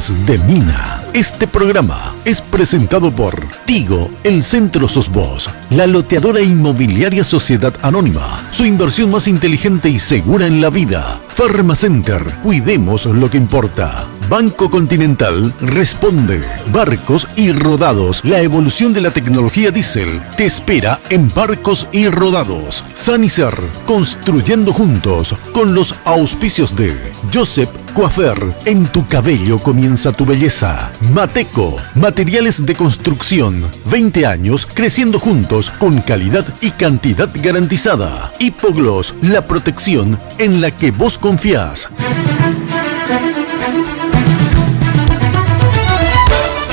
Lunes de Mina. Este programa es presentado por Tigo, el Centro Sos Vos, la loteadora inmobiliaria Sociedad Anónima, su inversión más inteligente y segura en la vida. Pharmacenter, cuidemos lo que importa. Banco Continental responde. Barcos y Rodados, la evolución de la tecnología diésel te espera en Barcos y Rodados. Sanicer, construyendo juntos, con los auspicios de Joseph Coafer, en tu cabello comienza tu belleza. Mateco, materiales de construcción, 20 años creciendo juntos con calidad y cantidad garantizada. Hipogloss, la protección en la que vos confías.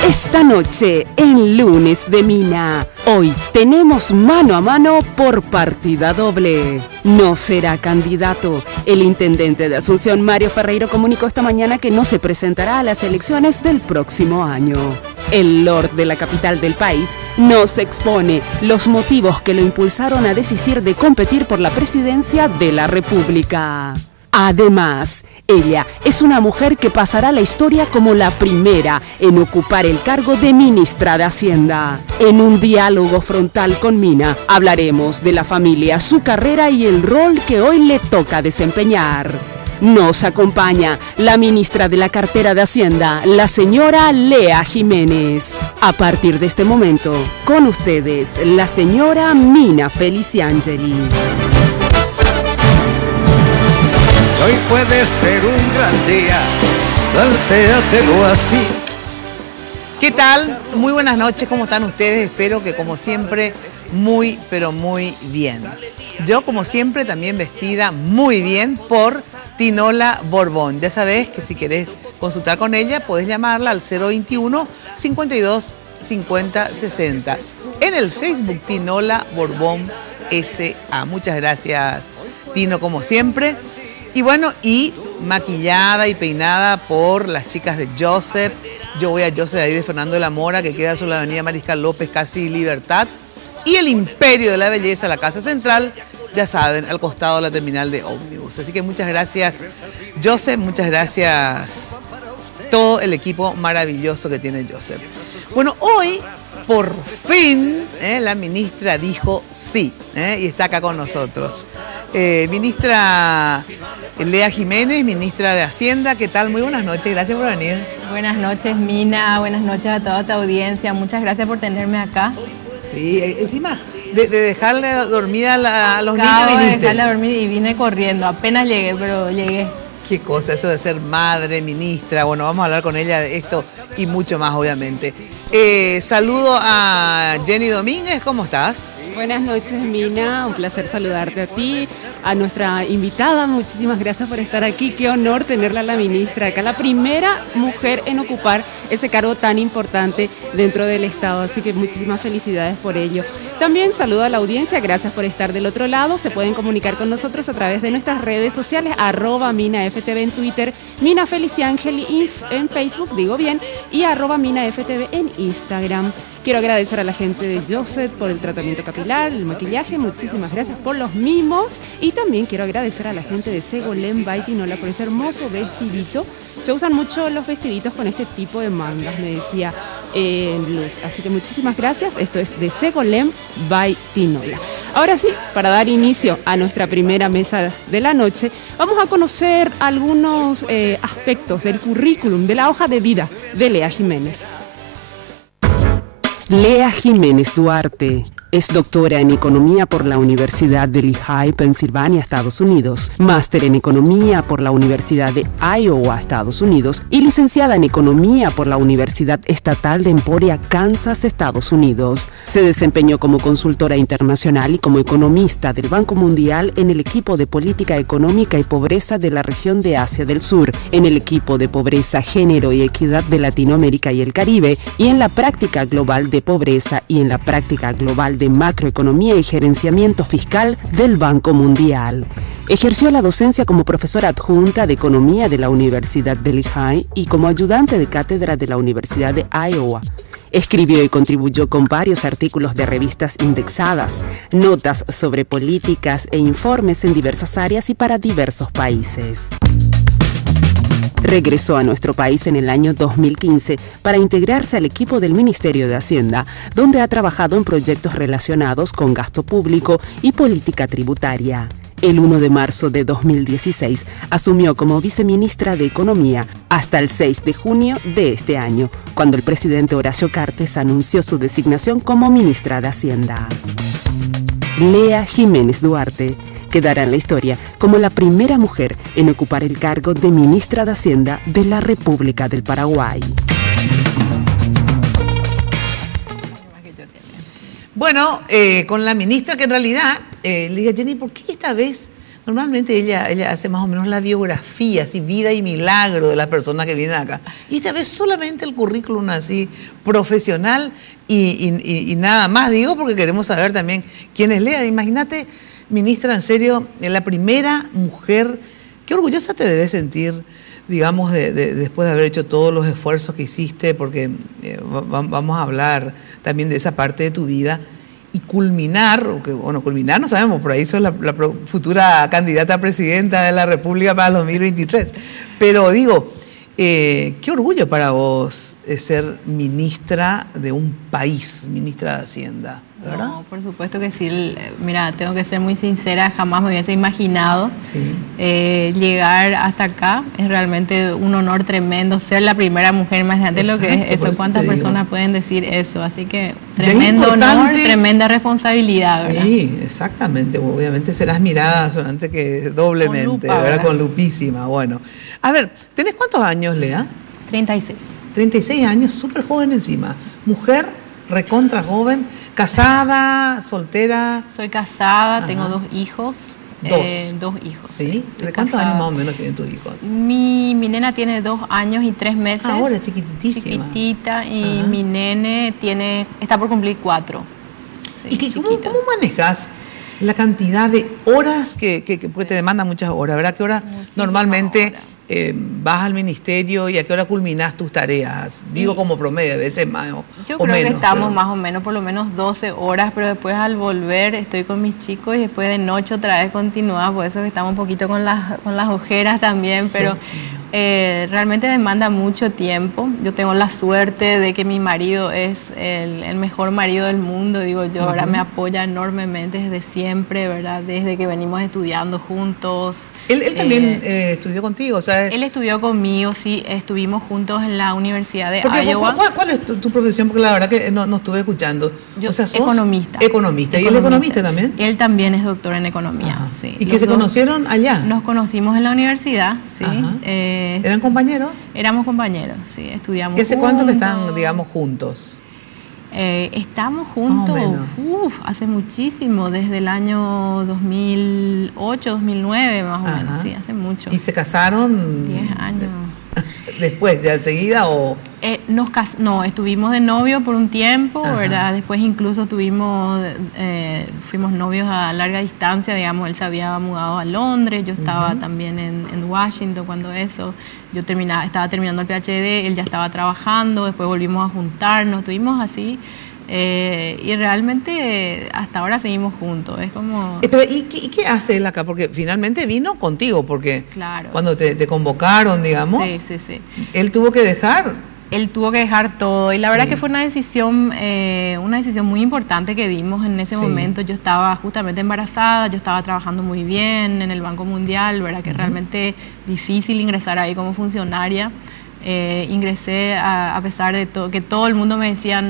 Esta noche, en Lunes de Mina, hoy tenemos mano a mano por partida doble. No será candidato. El intendente de Asunción, Mario Ferreiro, comunicó esta mañana que no se presentará a las elecciones del próximo año. El Lord de la capital del país nos expone los motivos que lo impulsaron a desistir de competir por la presidencia de la República. Además, ella es una mujer que pasará a la historia como la primera en ocupar el cargo de ministra de Hacienda. En un diálogo frontal con Mina, hablaremos de la familia, su carrera y el rol que hoy le toca desempeñar. Nos acompaña la ministra de la cartera de Hacienda, la señora Lea Jiménez. A partir de este momento, con ustedes, la señora Mina Feliciangeli. Hoy puede ser un gran día, plantéatelo así. ¿Qué tal? Muy buenas noches, ¿cómo están ustedes? Espero que como siempre, muy, pero muy bien. Yo como siempre también vestida muy bien por Tinola Borbón. Ya sabés que si querés consultar con ella, podés llamarla al 021 52 50 60. En el Facebook Tinola Borbón SA. Muchas gracias, Tino, como siempre. Y bueno, y maquillada y peinada por las chicas de Joseph. Yo voy a Joseph ahí de Fernando de la Mora, que queda sobre la avenida Mariscal López, casi Libertad. Y el Imperio de la Belleza, la Casa Central, ya saben, al costado de la terminal de ómnibus. Así que muchas gracias, Joseph, muchas gracias todo el equipo maravilloso que tiene Joseph. Bueno, hoy, por fin, la ministra dijo sí, y está acá con nosotros. Ministra Lea Jiménez, ministra de Hacienda, ¿qué tal? Muy buenas noches, gracias por venir. Buenas noches, Mina, buenas noches a toda tu audiencia, muchas gracias por tenerme acá. Sí, encima de dejarle dormir a los niños viniste. De dejarle dormir y vine corriendo, apenas llegué, pero llegué. Qué cosa, eso de ser madre, ministra, bueno, vamos a hablar con ella de esto y mucho más, obviamente. Saludo a Jenny Domínguez, ¿cómo estás? Buenas noches, Mina, un placer saludarte a ti, a nuestra invitada, muchísimas gracias por estar aquí, qué honor tenerla a la ministra acá, la primera mujer en ocupar ese cargo tan importante dentro del Estado, así que muchísimas felicidades por ello. También saludo a la audiencia, gracias por estar del otro lado, se pueden comunicar con nosotros a través de nuestras redes sociales, @MinaFTV en Twitter, Mina Feliciangeli en Facebook, digo bien, y @MinaFTV en Instagram. Quiero agradecer a la gente de Joseph por el tratamiento capilar, el maquillaje, muchísimas gracias por los mimos. Y también quiero agradecer a la gente de Segolem by Tinola por este hermoso vestidito. Se usan mucho los vestiditos con este tipo de mangas, me decía Luz. Así que muchísimas gracias. Esto es de Segolem by Tinola. Ahora sí, para dar inicio a nuestra primera mesa de la noche, vamos a conocer algunos aspectos del currículum, de la hoja de vida de Lea Jiménez. Lea Jiménez Duarte es doctora en Economía por la Universidad de Lehigh, Pensilvania, Estados Unidos, máster en Economía por la Universidad de Iowa, Estados Unidos, y licenciada en Economía por la Universidad Estatal de Emporia, Kansas, Estados Unidos. Se desempeñó como consultora internacional y como economista del Banco Mundial en el equipo de Política Económica y Pobreza de la región de Asia del Sur, en el equipo de Pobreza, Género y Equidad de Latinoamérica y el Caribe, y en la práctica global de pobreza y en la práctica global de macroeconomía y gerenciamiento fiscal del Banco Mundial. Ejerció la docencia como profesora adjunta de Economía de la Universidad de Lehigh y como ayudante de cátedra de la Universidad de Iowa. Escribió y contribuyó con varios artículos de revistas indexadas, notas sobre políticas e informes en diversas áreas y para diversos países. Regresó a nuestro país en el año 2015 para integrarse al equipo del Ministerio de Hacienda, donde ha trabajado en proyectos relacionados con gasto público y política tributaria. El 1 de marzo de 2016 asumió como viceministra de Economía hasta el 6 de junio de este año, cuando el presidente Horacio Cartes anunció su designación como ministra de Hacienda. Lea Jiménez Duarte quedará en la historia como la primera mujer en ocupar el cargo de ministra de Hacienda de la República del Paraguay. Bueno, con la ministra que en realidad, le dije, Jenny, ¿por qué esta vez? Normalmente ella hace más o menos la biografía, así, vida y milagro de las personas que vienen acá. Y esta vez solamente el currículum así, profesional y nada más, digo, porque queremos saber también quién es Lea. Imagínate, ministra, en serio, la primera mujer, qué orgullosa te debes sentir, digamos, después de haber hecho todos los esfuerzos que hiciste, porque vamos a hablar también de esa parte de tu vida, y culminar, culminar no sabemos, por ahí sos la futura candidata a presidenta de la República para el 2023, pero digo, qué orgullo para vos ser ministra de un país, ministra de Hacienda, ¿verdad? No, por supuesto que sí. Mira, tengo que ser muy sincera, jamás me hubiese imaginado llegar hasta acá. Es realmente un honor tremendo ser la primera mujer. Imagínate lo que es eso, cuántas personas pueden decir eso. Así que tremendo honor, tremenda responsabilidad, ¿verdad? Sí, exactamente. Obviamente serás mirada solamente que doblemente, con lupa, ¿verdad? Con lupísima. Bueno, a ver, ¿tenés cuántos años, Lea? 36. 36 años, súper joven encima. Mujer, recontra joven, casada, soltera. Soy casada, tengo 2 hijos. Dos hijos. ¿Sí? ¿De cuántos años más o menos tienen tus hijos? Mi nena tiene 2 años y 3 meses. Ahora, chiquititísima. Chiquitita, y mi nene está por cumplir 4. Sí, ¿Y cómo manejas la cantidad de horas porque te demandan muchas horas, ¿verdad? ¿Qué hora normalmente vas al ministerio y a qué hora culminas tus tareas? Digo como promedio, a veces más o yo creo menos, que estamos pero... más o menos, por lo menos 12 horas, pero después al volver estoy con mis chicos y después de noche otra vez continúa, por eso que estamos un poquito con las ojeras también, sí. Pero realmente demanda mucho tiempo. Yo tengo la suerte de que mi marido es el mejor marido del mundo, digo yo, ahora me apoya enormemente desde siempre, ¿verdad? Desde que venimos estudiando juntos. Él también estudió contigo, o sea... Él estudió conmigo, sí, estuvimos juntos en la Universidad de Iowa. ¿Cuál es tu profesión? Porque la verdad que no estuve escuchando. Yo, o sea, sos economista. Economista. ¿Y él es economista también? Él también es doctor en economía, sí. ¿Y que se conocieron allá? Nos conocimos en la universidad, sí. ¿Eran compañeros? Éramos compañeros, sí, estudiamos. ¿Y hace cuánto que están, digamos, juntos? Estamos juntos, hace muchísimo, desde el año 2008, 2009 más o menos, sí, hace mucho. ¿Y se casaron? 10 años. ¿Después, de enseguida o...? No, estuvimos de novio por un tiempo, ¿verdad? Después incluso fuimos novios a larga distancia, digamos, él se había mudado a Londres, yo estaba también en Washington cuando eso, yo estaba terminando el PhD, él ya estaba trabajando, después volvimos a juntarnos, estuvimos así. Y realmente hasta ahora seguimos juntos, es como... Pero ¿y qué hace él acá? Porque finalmente vino contigo, porque cuando te convocaron, digamos, sí. Él tuvo que dejar... Él tuvo que dejar todo y la verdad que fue una decisión muy importante que dimos en ese momento. Yo estaba justamente embarazada, yo estaba trabajando muy bien en el Banco Mundial, verdad que realmente difícil ingresar ahí como funcionaria. Ingresé a pesar de todo, que todo el mundo me decía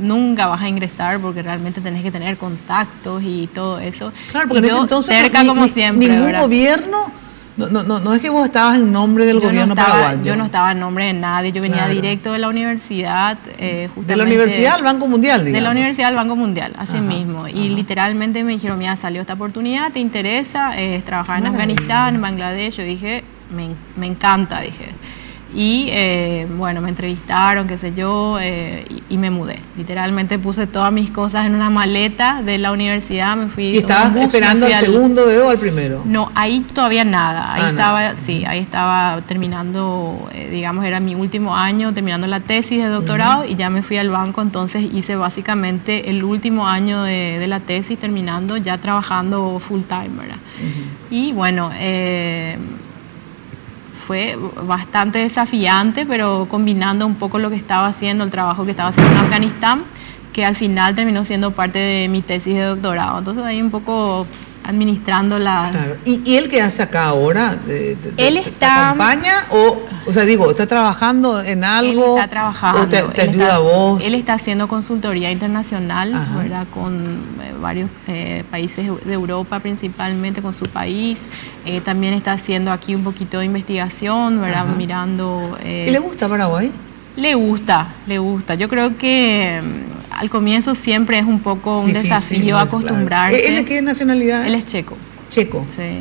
nunca vas a ingresar porque realmente tenés que tener contactos y todo eso. Claro, porque en ese entonces cerca como siempre, ningún ¿verdad? Gobierno, no es que vos estabas en nombre del gobierno paraguayo. Yo no estaba en nombre de nadie, yo venía directo de la universidad. ¿De la universidad al Banco Mundial, digamos? De la universidad al Banco Mundial, así mismo. Y literalmente me dijeron, mira, salió esta oportunidad, ¿te interesa trabajar en Afganistán, en Bangladesh? Yo dije, me encanta, dije. Y bueno, me entrevistaron, qué sé yo, y me mudé. Literalmente puse todas mis cosas en una maleta de la universidad, me fui. ¿Y estabas esperando al segundo bebé o al primero? No, ahí todavía nada. Ahí estaba terminando, digamos, era mi último año, terminando la tesis de doctorado, y ya me fui al banco, entonces hice básicamente el último año de la tesis, terminando, ya trabajando full time, ¿verdad? Y bueno, fue bastante desafiante, pero combinando un poco lo que estaba haciendo, el trabajo que estaba haciendo en Afganistán, que al final terminó siendo parte de mi tesis de doctorado. Entonces ahí un poco administrando la... Claro. ¿Y él qué hace acá ahora? Él ¿Te acompaña o sea, digo, está trabajando en algo? Él está trabajando. ¿O te ayuda a vos? Él está haciendo consultoría internacional, ¿verdad? Con varios países de Europa, principalmente con su país. También está haciendo aquí un poquito de investigación, ¿verdad? Mirando... ¿Y le gusta Paraguay? Le gusta. Yo creo que al comienzo siempre es un poco un difícil, desafío acostumbrarse. Claro. ¿Él de qué nacionalidad es? Él es checo. Checo. Sí.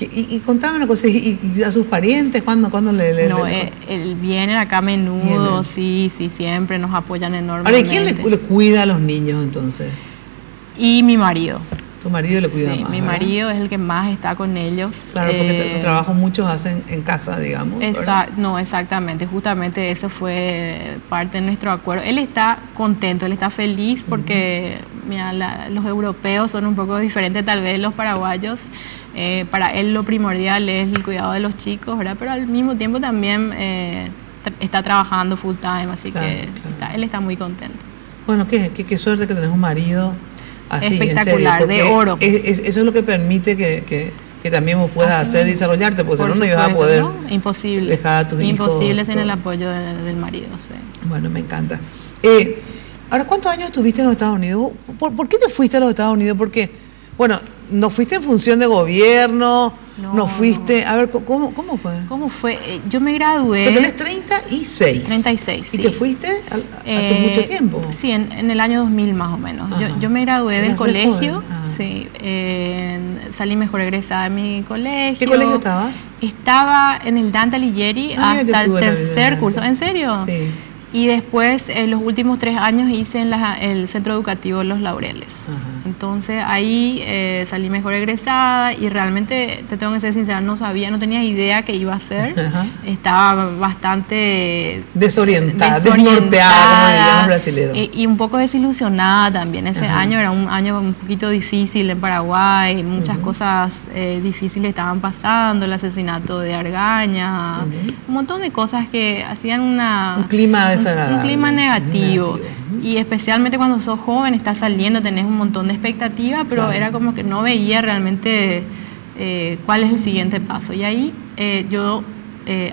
Y contame una cosa, ¿y a sus parientes cuándo No, él viene acá a menudo, sí, siempre nos apoyan enormemente. Ahora, ¿y quién le cuida a los niños entonces? Y mi marido. Tu marido le cuida más, mi marido es el que más está con ellos. Claro, porque los trabajos muchos hacen en casa, digamos. No, exactamente. Justamente eso fue parte de nuestro acuerdo. Él está contento, él está feliz porque mira, los europeos son un poco diferentes tal vez de los paraguayos. Para él lo primordial es el cuidado de los chicos, ¿verdad? Pero al mismo tiempo también está trabajando full time, así que él está muy contento. Bueno, qué suerte que tenés un marido así, espectacular, en serio, de oro. Eso es lo que permite que también vos puedas hacer y desarrollarte, porque si no, no ibas a poder imposible, dejar a tus hijos. Imposible sin el apoyo del marido. Sí. Bueno, me encanta. Ahora, ¿cuántos años estuviste en los Estados Unidos? ¿Por qué te fuiste a los Estados Unidos? Porque, bueno, no fuiste en función de gobierno, no fuiste... A ver, ¿cómo fue? ¿Cómo fue? Yo me gradué... Pero tenés 36. 36, sí. ¿Y te fuiste hace mucho tiempo? Sí, en el año 2000 más o menos. Yo me gradué del colegio, sí, salí mejor egresada de mi colegio. ¿Qué colegio estabas? Estaba en el Dante Alighieri hasta el tercer curso. ¿En serio? Sí. Y después, los últimos 3 años hice en el Centro Educativo Los Laureles. Entonces ahí salí mejor egresada y realmente, te tengo que ser sincera, no tenía idea qué iba a hacer. Estaba bastante desorientada, desnorteada, como dirían los brasileños. Y un poco desilusionada también. Ese año era un año un poquito difícil en Paraguay, muchas cosas difíciles estaban pasando, el asesinato de Argaña, un montón de cosas que hacían un clima desagradable. Un clima negativo. Y especialmente cuando sos joven, estás saliendo, tenés un montón de expectativas, pero era como que no veía realmente cuál es el siguiente paso. Y ahí yo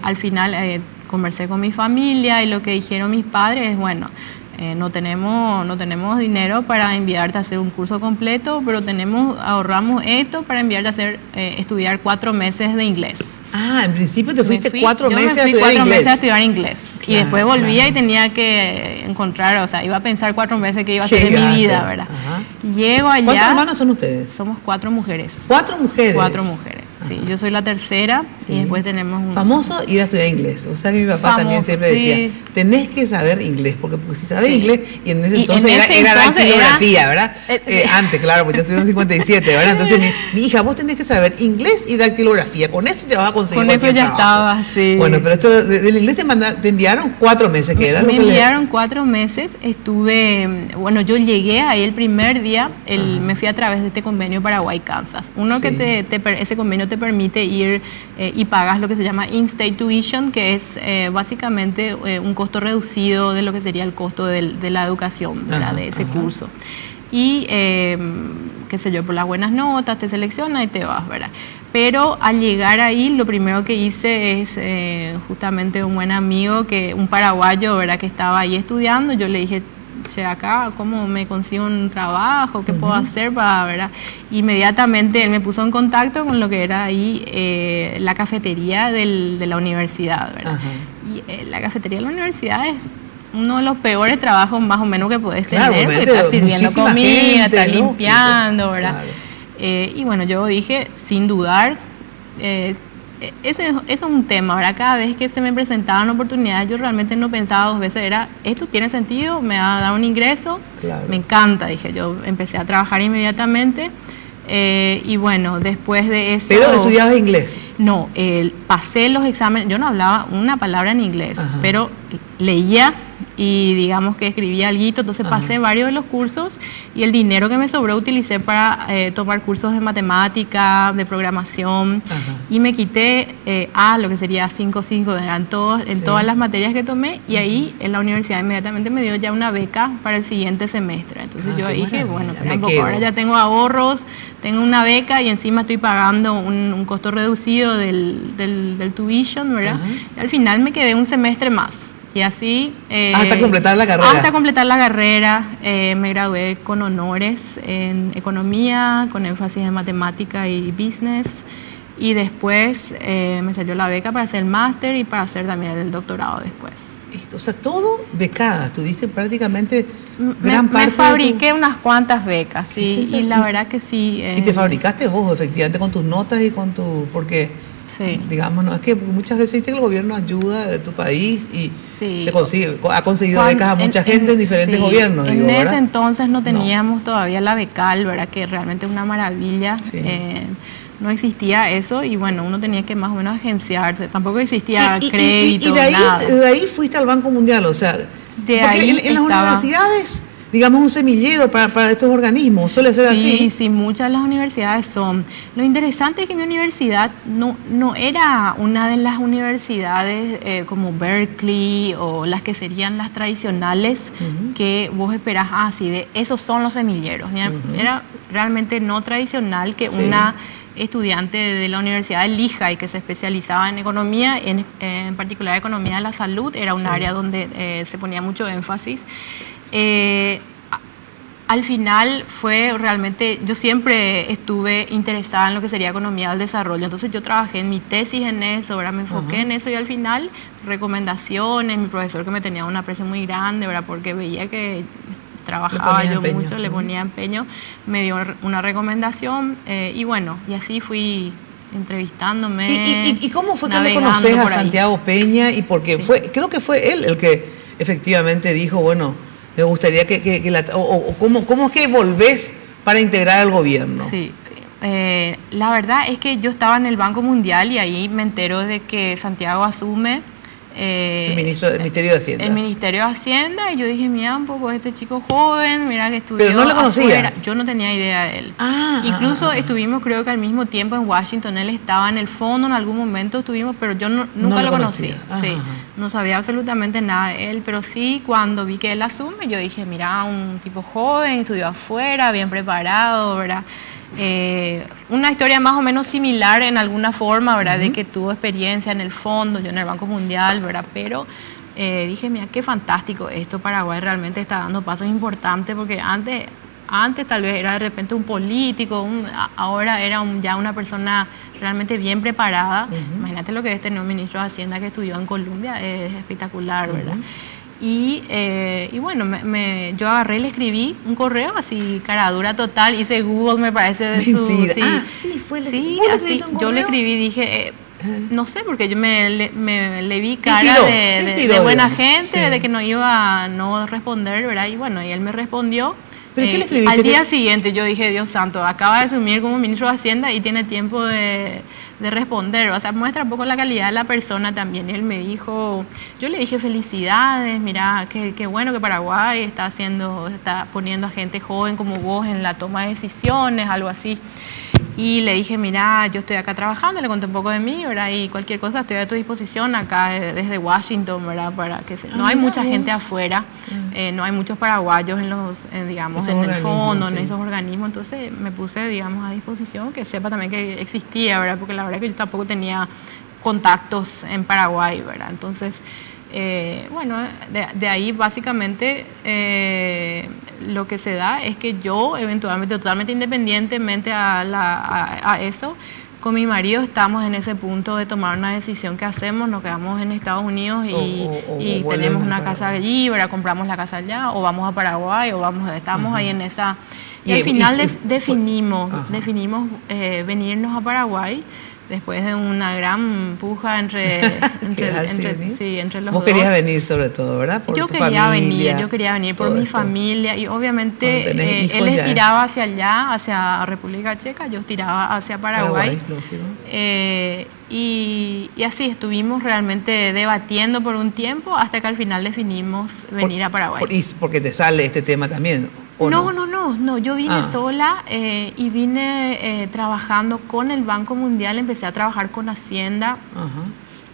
al final conversé con mi familia y lo que dijeron mis padres es, bueno, no tenemos dinero para enviarte a hacer un curso completo, pero ahorramos esto para enviarte a estudiar 4 meses de inglés. En principio te fuiste 4 meses a estudiar inglés. Yo me fui 4 meses a estudiar inglés. Claro, y después volvía y tenía que encontrar, o sea, iba a pensar 4 meses qué iba a hacer de mi vida, ¿verdad? Llego allá. ¿Cuántos hermanos son ustedes? Somos 4 mujeres. ¿4 mujeres? 4 mujeres. Sí, yo soy la tercera y después tenemos un... Famoso ir a estudiar inglés. O sea que mi papá también siempre decía, tenés que saber inglés, porque si sabes inglés, y en ese entonces era dactilografía, ¿verdad? Antes, claro, porque yo estudié en 57, ¿verdad? Entonces mi hija, vos tenés que saber inglés y dactilografía, con eso ya vas a conseguir cualquier trabajo. Estaba, sí. Bueno, pero esto del inglés te enviaron 4 meses, que era lo que enviaron 4 meses, bueno, yo llegué ahí el primer día, me fui a través de este convenio Paraguay-Kansas. Que ese convenio te permite ir y pagas lo que se llama in-state tuition, que es básicamente un costo reducido de lo que sería el costo de la educación, de ese curso. Y, qué sé yo, por las buenas notas te selecciona y te vas, ¿verdad? Pero al llegar ahí, lo primero que hice es justamente un buen amigo, un paraguayo, ¿verdad?, que estaba ahí estudiando. Yo le dije, che, acá, ¿cómo me consigo un trabajo? ¿Qué puedo hacer para, verdad? Inmediatamente él me puso en contacto con lo que era ahí la cafetería de la universidad, ¿verdad? Y la cafetería de la universidad es uno de los peores trabajos más o menos que podés tener, porque estás sirviendo comida, estás limpiando, ¿verdad? Claro. Y bueno, yo dije, sin dudar, ese es un tema, ¿verdad? Cada vez que se me presentaban oportunidades, yo realmente no pensaba 2 veces, esto tiene sentido, me va a dar un ingreso, me encanta, dije yo. Empecé a trabajar inmediatamente y bueno, después de eso... ¿Pero estudiabas inglés? No, pasé los exámenes, yo no hablaba una palabra en inglés, pero leía y digamos que escribí alguito, entonces pasé varios de los cursos y el dinero que me sobró utilicé para tomar cursos de matemática, de programación y me quité lo que sería 5.5, eran todos, en todas las materias que tomé y ahí en la universidad inmediatamente me dio ya una beca para el siguiente semestre. Entonces yo dije, bueno, pero tampoco, ahora ya tengo ahorros, tengo una beca y encima estoy pagando un costo reducido del tuition, ¿verdad? Y al final me quedé un semestre más. Y así... hasta completar la carrera. Hasta completar la carrera. Me gradué con honores en economía, con énfasis en matemática y business. Y después me salió la beca para hacer el máster y para hacer también el doctorado después. O sea, todo becada. Tuviste prácticamente gran parte. Me fabriqué unas cuantas becas, sí. Y la verdad que sí. Y te fabricaste vos, efectivamente, con tus notas y con tu... Porque... Sí. Digamos, no es que muchas veces viste que el gobierno ayuda de tu país y sí. Ha conseguido becas a mucha gente en diferentes gobiernos. En ese entonces no teníamos todavía la becal, ¿verdad? Que realmente es una maravilla. Sí. No existía eso y bueno, uno tenía que más o menos agenciarse. Tampoco existía crédito, nada. De ahí fuiste al Banco Mundial, o sea, de ahí en las universidades... Digamos, un semillero para estos organismos, suele ser así. Sí, muchas de las universidades son. Lo interesante es que mi universidad no era una de las universidades como Berkeley o las que serían las tradicionales que vos esperás, sí, de esos son los semilleros. Era realmente no tradicional que una estudiante de la Universidad de Lehigh que se especializaba en economía, en particular economía de la salud, era un área donde se ponía mucho énfasis. Al final fue realmente, yo siempre estuve interesada en lo que sería economía del desarrollo, entonces yo trabajé en mi tesis en eso, ahora me enfoqué en eso y al final recomendaciones, mi profesor que me tenía un aprecio muy grande, ¿verdad? Porque veía que trabajaba yo mucho, le ponía empeño, me dio una recomendación y bueno, y así fui entrevistándome. ¿Y cómo fue que le conoces a Santiago Peña? Y porque creo que fue él el que efectivamente dijo, bueno, me gustaría ¿cómo es que volvés para integrar al gobierno? Sí, la verdad es que yo estaba en el Banco Mundial y ahí me entero de que Santiago asume el Ministerio de Hacienda. El Ministerio de Hacienda, y yo dije, mira, un poco este chico joven, mira que estudió. Pero no lo conocías. Yo no tenía idea de él. Incluso estuvimos, creo que al mismo tiempo en Washington, él estaba en el fondo, en algún momento estuvimos, pero yo nunca lo conocí. No sabía absolutamente nada de él, pero sí, cuando vi que él asume, yo dije, mira, un tipo joven, estudió afuera, bien preparado, ¿verdad? Una historia más o menos similar en alguna forma, ¿verdad? De que tuvo experiencia en el fondo, yo en el Banco Mundial, ¿verdad? Pero dije, mira, qué fantástico esto, Paraguay realmente está dando pasos importantes, porque antes tal vez era de repente un político, ahora era ya una persona realmente bien preparada. Imagínate lo que es tener un ministro de Hacienda que estudió en Colombia, es espectacular, ¿verdad? Y bueno, yo agarré y le escribí un correo así, cara dura total, hice Google, me parece, de su... Yo le escribí, dije, no sé, porque yo le vi cara de buena gente, de que no iba a no responder, ¿verdad? Y bueno, y él me respondió. ¿Pero qué le escribiste? Al día siguiente yo dije, Dios santo, acaba de asumir como ministro de Hacienda y tiene tiempo de responder, o sea, muestra un poco la calidad de la persona también. Y él me dijo, yo le dije, felicidades, mira, qué bueno que Paraguay está poniendo a gente joven como vos en la toma de decisiones, algo así. Y le dije, mira, yo estoy acá trabajando, le conté un poco de mí, ¿verdad? Y cualquier cosa estoy a tu disposición acá desde Washington, ¿verdad? Para que no hay mucha gente afuera, no hay muchos paraguayos digamos, en el fondo, en esos organismos. Entonces me puse, digamos, a disposición, que sepa también que existía, ¿verdad? Porque la verdad es que yo tampoco tenía contactos en Paraguay, ¿verdad? Entonces, bueno, de ahí básicamente lo que se da es que yo eventualmente, totalmente independientemente a eso, con mi marido estamos en ese punto de tomar una decisión que hacemos, nos quedamos en Estados Unidos y tenemos una casa allí, ¿verdad? Compramos la casa allá, o vamos a Paraguay, estamos ahí en esa... Y al final definimos venirnos a Paraguay, después de una gran puja entre los dos. Vos querías venir sobre todo, ¿verdad? Por yo tu quería familia, venir por mi familia, y obviamente él estiraba hacia allá, hacia República Checa, yo estiraba hacia Paraguay. Y así estuvimos realmente debatiendo por un tiempo hasta que al final definimos venir a Paraguay. Porque te sale este tema también, ¿o no? No, yo vine sola y vine trabajando con el Banco Mundial, empecé a trabajar con Hacienda.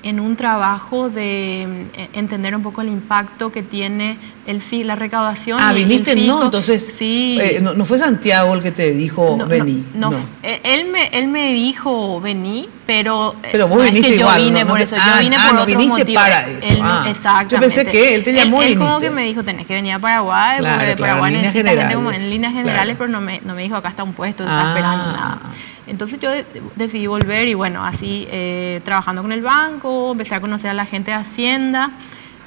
En un trabajo de entender un poco el impacto que tiene la recaudación. ¿Viniste? No, entonces, sí. No fue Santiago el que te dijo vení. No. Él me dijo vení, pero vos no viniste es que igual. Yo vine por eso, yo vine por otro viniste motivo. Para eso. Exactamente. Yo pensé que él te llamó Él como que me dijo, tenés que venir a Paraguay, porque Paraguay necesita gente como en líneas generales, pero no me dijo, acá está un puesto, está esperando nada. Entonces yo decidí volver y bueno, así trabajando con el banco, empecé a conocer a la gente de Hacienda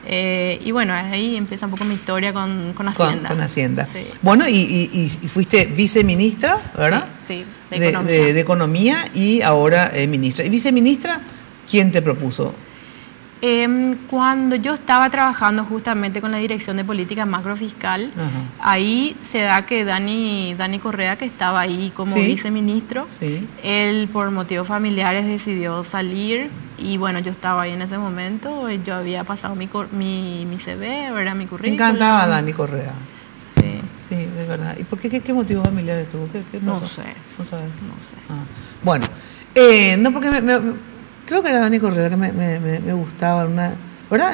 y bueno, ahí empieza un poco mi historia con Hacienda. Con Hacienda. Sí. Bueno, y fuiste viceministra, ¿verdad? Sí, de Economía y ahora ministra. ¿Y viceministra, quién te propuso? Cuando yo estaba trabajando justamente con la Dirección de Política Macrofiscal, ahí se da que Dani Correa, que estaba ahí como viceministro, él por motivos familiares decidió salir y bueno, yo estaba ahí en ese momento, yo había pasado mi CV, ¿verdad? Mi currículum. Me encantaba Dani Correa. Sí. Sí, de verdad. ¿Y por qué motivos familiares tuvo? ¿Qué pasó? No sé. ¿No sabes? No sé. Bueno, no porque creo que era Dani Correa que me gustaba, una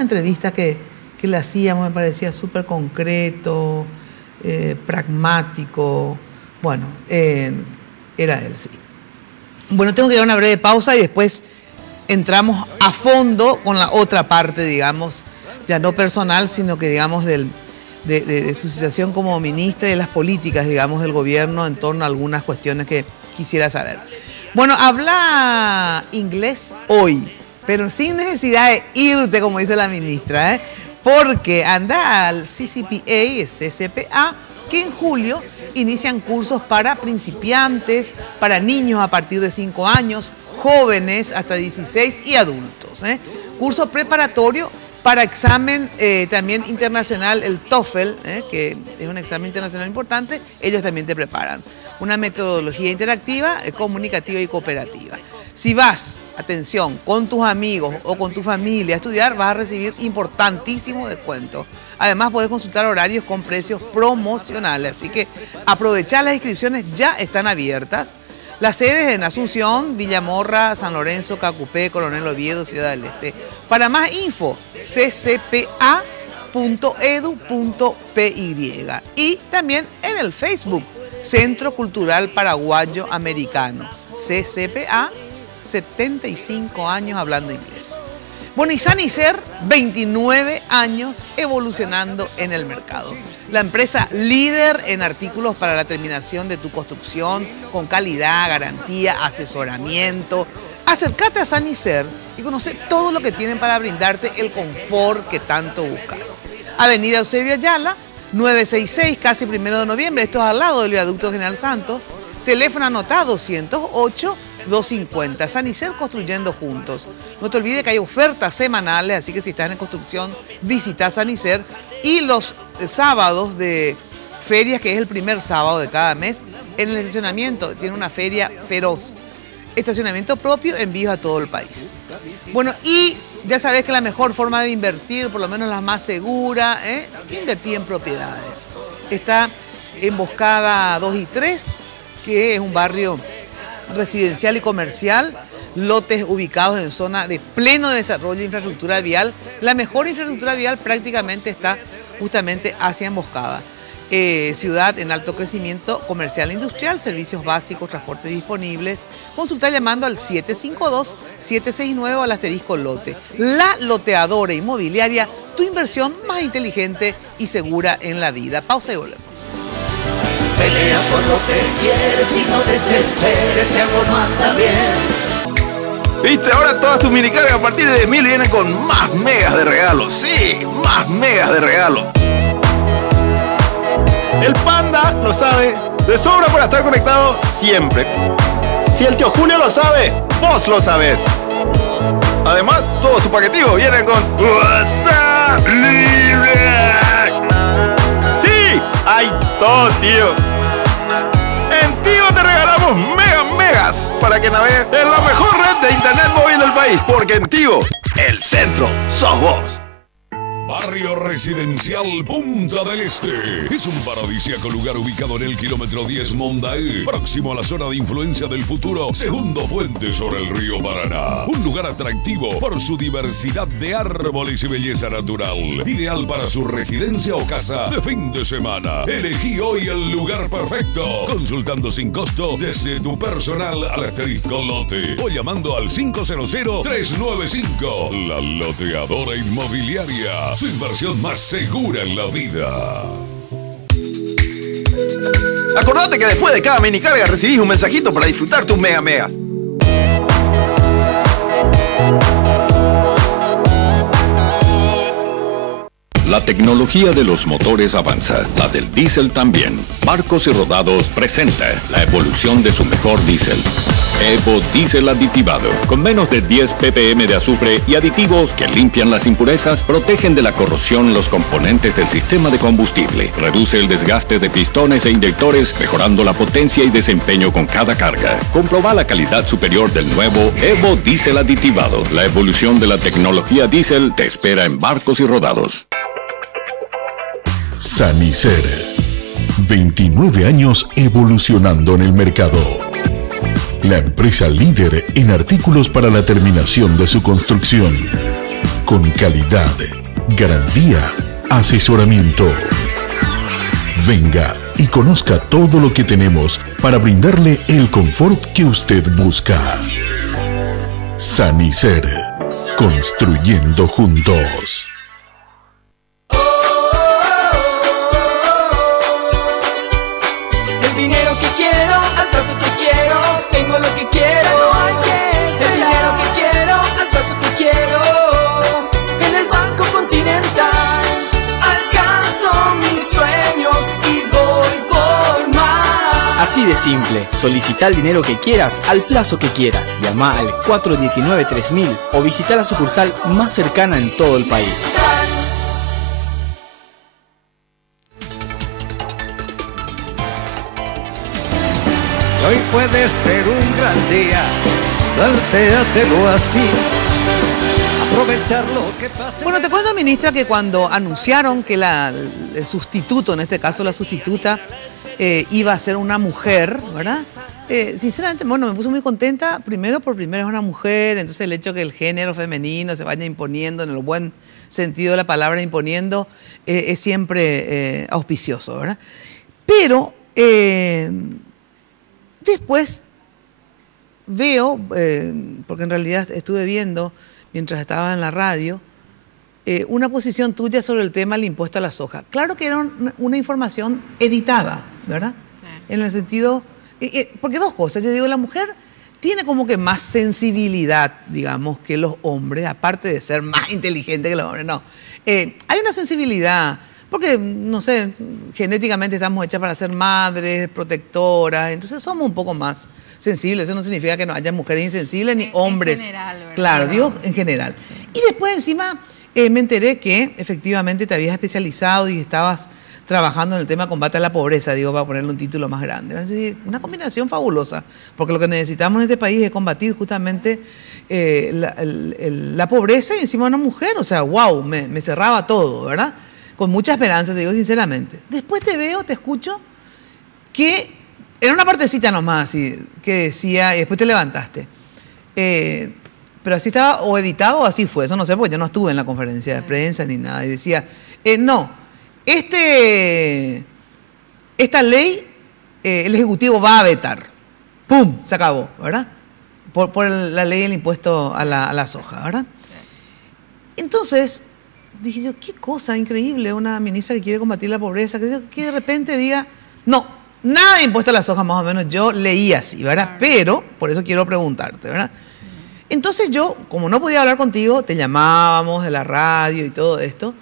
entrevista que le hacíamos, me parecía súper concreto, pragmático. Bueno, era él, sí. Bueno, tengo que dar una breve pausa y después entramos a fondo con la otra parte, digamos, ya no personal, sino que digamos de su situación como ministra y de las políticas, digamos, del gobierno en torno a algunas cuestiones que quisiera saber. Bueno, habla inglés hoy, pero sin necesidad de irte, como dice la ministra, porque anda al CCPA, que en julio inician cursos para principiantes, para niños a partir de 5 años, jóvenes hasta 16 y adultos. Curso preparatorio para examen también internacional, el TOEFL, que es un examen internacional importante, ellos también te preparan. Una metodología interactiva, comunicativa y cooperativa. Si vas, atención, con tus amigos o con tu familia a estudiar, vas a recibir importantísimo descuento. Además, puedes consultar horarios con precios promocionales, así que aprovechar, las inscripciones ya están abiertas. Las sedes en Asunción, Villamorra, San Lorenzo, Cacupé, Coronel Oviedo, Ciudad del Este. Para más info, ccpa.edu.py y también en el Facebook, Centro Cultural Paraguayo Americano, CCPA, 75 años hablando inglés. Bueno, y Sanicer, 29 años evolucionando en el mercado. La empresa líder en artículos para la terminación de tu construcción, con calidad, garantía, asesoramiento. Acércate a Sanicer y conoce todo lo que tienen para brindarte el confort que tanto buscas. Avenida Eusebio Ayala, 966, casi 1 de noviembre. Esto es al lado del Viaducto General Santos. Teléfono anotado 208-250. Sanicer, construyendo juntos. No te olvides que hay ofertas semanales, así que si estás en construcción, visita Sanicer. Y los sábados de ferias, que es el primer sábado de cada mes, en el estacionamiento tiene una feria feroz. Estacionamiento propio, envíos a todo el país. Bueno, y ya sabes que la mejor forma de invertir, por lo menos la más segura, invertir en propiedades. Está en Boscada 2 y 3, que es un barrio residencial y comercial, lotes ubicados en zona de pleno desarrollo de infraestructura vial. La mejor infraestructura vial prácticamente está justamente hacia Emboscada. Ciudad en alto crecimiento comercial e industrial, servicios básicos, transportes disponibles. Consulta llamando al 752-769 al asterisco lote. La loteadora inmobiliaria, tu inversión más inteligente y segura en la vida. Pausa y volvemos. Pelea por lo que quieres y no desesperes si algo no anda bien. Viste, ahora todas tus minicargas a partir de 1000 vienen con más megas de regalo. Sí, más megas de regalo. El Panda lo sabe de sobra para estar conectado siempre. Si el tío Julio lo sabe, vos lo sabés. Además, todos tus paquetivos vienen con WhatsApp libre. Sí, hay todo, tío. En Tigo te regalamos megas para que navegues en la mejor red de internet móvil del país, porque en Tigo, el centro sos vos. Barrio Residencial Punta del Este. Es un paradisíaco lugar ubicado en el kilómetro 10 Mondaí, próximo a la zona de influencia del futuro segundo puente sobre el río Paraná. Un lugar atractivo por su diversidad de árboles y belleza natural. Ideal para su residencia o casa de fin de semana. Elegí hoy el lugar perfecto, consultando sin costo desde tu personal al asterisco lote o llamando al 500-395. La Loteadora Inmobiliaria. Su inversión más segura en la vida. Acordate que después de cada minicarga recibís un mensajito para disfrutar tus megas. La tecnología de los motores avanza, la del diésel también. Barcos y Rodados presenta la evolución de su mejor diésel. Evo Diésel Aditivado, con menos de 10 ppm de azufre y aditivos que limpian las impurezas, protegen de la corrosión los componentes del sistema de combustible, reduce el desgaste de pistones e inyectores, mejorando la potencia y desempeño con cada carga. Comproba la calidad superior del nuevo Evo Diésel Aditivado. La evolución de la tecnología diésel te espera en Barcos y Rodados. Sanicer. 29 años evolucionando en el mercado. La empresa líder en artículos para la terminación de su construcción. Con calidad, garantía, asesoramiento. Venga y conozca todo lo que tenemos para brindarle el confort que usted busca. Sanicer. Construyendo juntos. Así de simple, solicita el dinero que quieras al plazo que quieras. Llama al 419-3000 o visita la sucursal más cercana en todo el país. Hoy puede ser un gran día, plantéatelo así. Aprovechar lo que pasa. Bueno, te cuento, ministra, que cuando anunciaron que el sustituto, en este caso la sustituta, iba a ser una mujer, ¿verdad? Sinceramente, bueno, me puse muy contenta. Primero, por primera vez una mujer, entonces el hecho que el género femenino se vaya imponiendo, en el buen sentido de la palabra imponiendo, es siempre auspicioso, ¿verdad? Pero después veo, porque en realidad estuve viendo mientras estaba en la radio, una posición tuya sobre el tema del impuesto a la soja. Claro que era una información editada, ¿verdad? Sí. En el sentido, porque dos cosas, yo digo, la mujer tiene como que más sensibilidad, digamos, que los hombres, aparte de ser más inteligente que los hombres, no. Hay una sensibilidad, porque, no sé, genéticamente estamos hechas para ser madres, protectoras, entonces somos un poco más sensibles. Eso no significa que no haya mujeres insensibles ni hombres. En general, ¿verdad? Claro, digo en general. Y después encima me enteré que efectivamente te habías especializado y estabas trabajando en el tema combate a la pobreza, digo, para ponerle un título más grande. Entonces, una combinación fabulosa, porque lo que necesitamos en este país es combatir justamente la pobreza y encima una mujer. O sea, wow, me cerraba todo, ¿verdad? Con mucha esperanza, te digo sinceramente. Después te veo, te escucho, que era una partecita nomás así, que decía, y después te levantaste. Pero así estaba, o editado o así fue, eso no sé, porque yo no estuve en la conferencia de prensa ni nada. Y decía, no, esta ley el Ejecutivo va a vetar. ¡Pum! Se acabó, ¿verdad? Por la ley del impuesto a la soja, ¿verdad? Entonces, dije yo, qué cosa increíble, una ministra que quiere combatir la pobreza, que de repente diga, no, nada de impuesto a la soja, más o menos, yo leí así, ¿verdad? Pero, por eso quiero preguntarte, ¿verdad? Entonces yo, como no podía hablar contigo, te llamábamos de la radio y todo esto,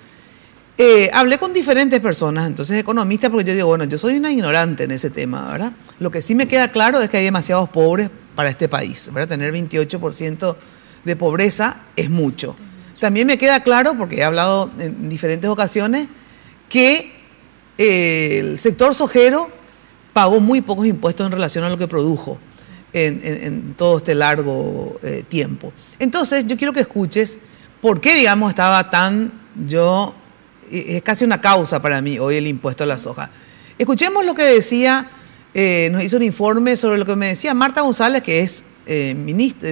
hablé con diferentes personas, entonces economistas, porque yo digo, bueno, yo soy una ignorante en ese tema, ¿verdad? Lo que sí me queda claro es que hay demasiados pobres para este país, ¿verdad? Tener 28% de pobreza es mucho. También me queda claro, porque he hablado en diferentes ocasiones, que el sector sojero pagó muy pocos impuestos en relación a lo que produjo. en todo este largo tiempo. Entonces, yo quiero que escuches por qué, digamos, estaba tan... es casi una causa para mí hoy el impuesto a la soja. Escuchemos lo que decía, nos hizo un informe sobre lo que me decía Marta González, que es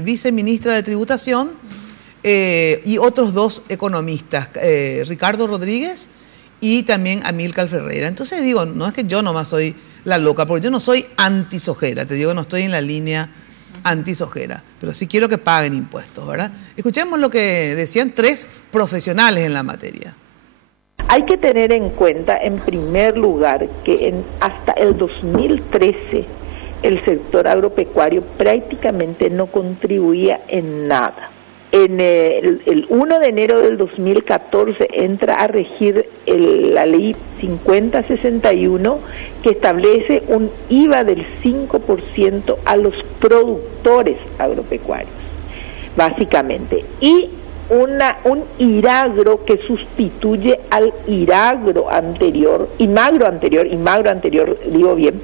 viceministra de Tributación, y otros dos economistas, Ricardo Rodríguez y también Amílcar Ferreira. Entonces digo, no es que yo nomás soy la loca, porque yo no soy antisojera, te digo, no estoy en la línea antisojera, pero sí quiero que paguen impuestos, ¿verdad? Escuchemos lo que decían tres profesionales en la materia. Hay que tener en cuenta, en primer lugar, que hasta el 2013 el sector agropecuario prácticamente no contribuía en nada. En el 1 de enero del 2014 entra a regir la ley 5061, que establece un IVA del 5% a los productores agropecuarios, básicamente, y un IRAGRO que sustituye al IRAGRO anterior, IMAGRO anterior, digo bien,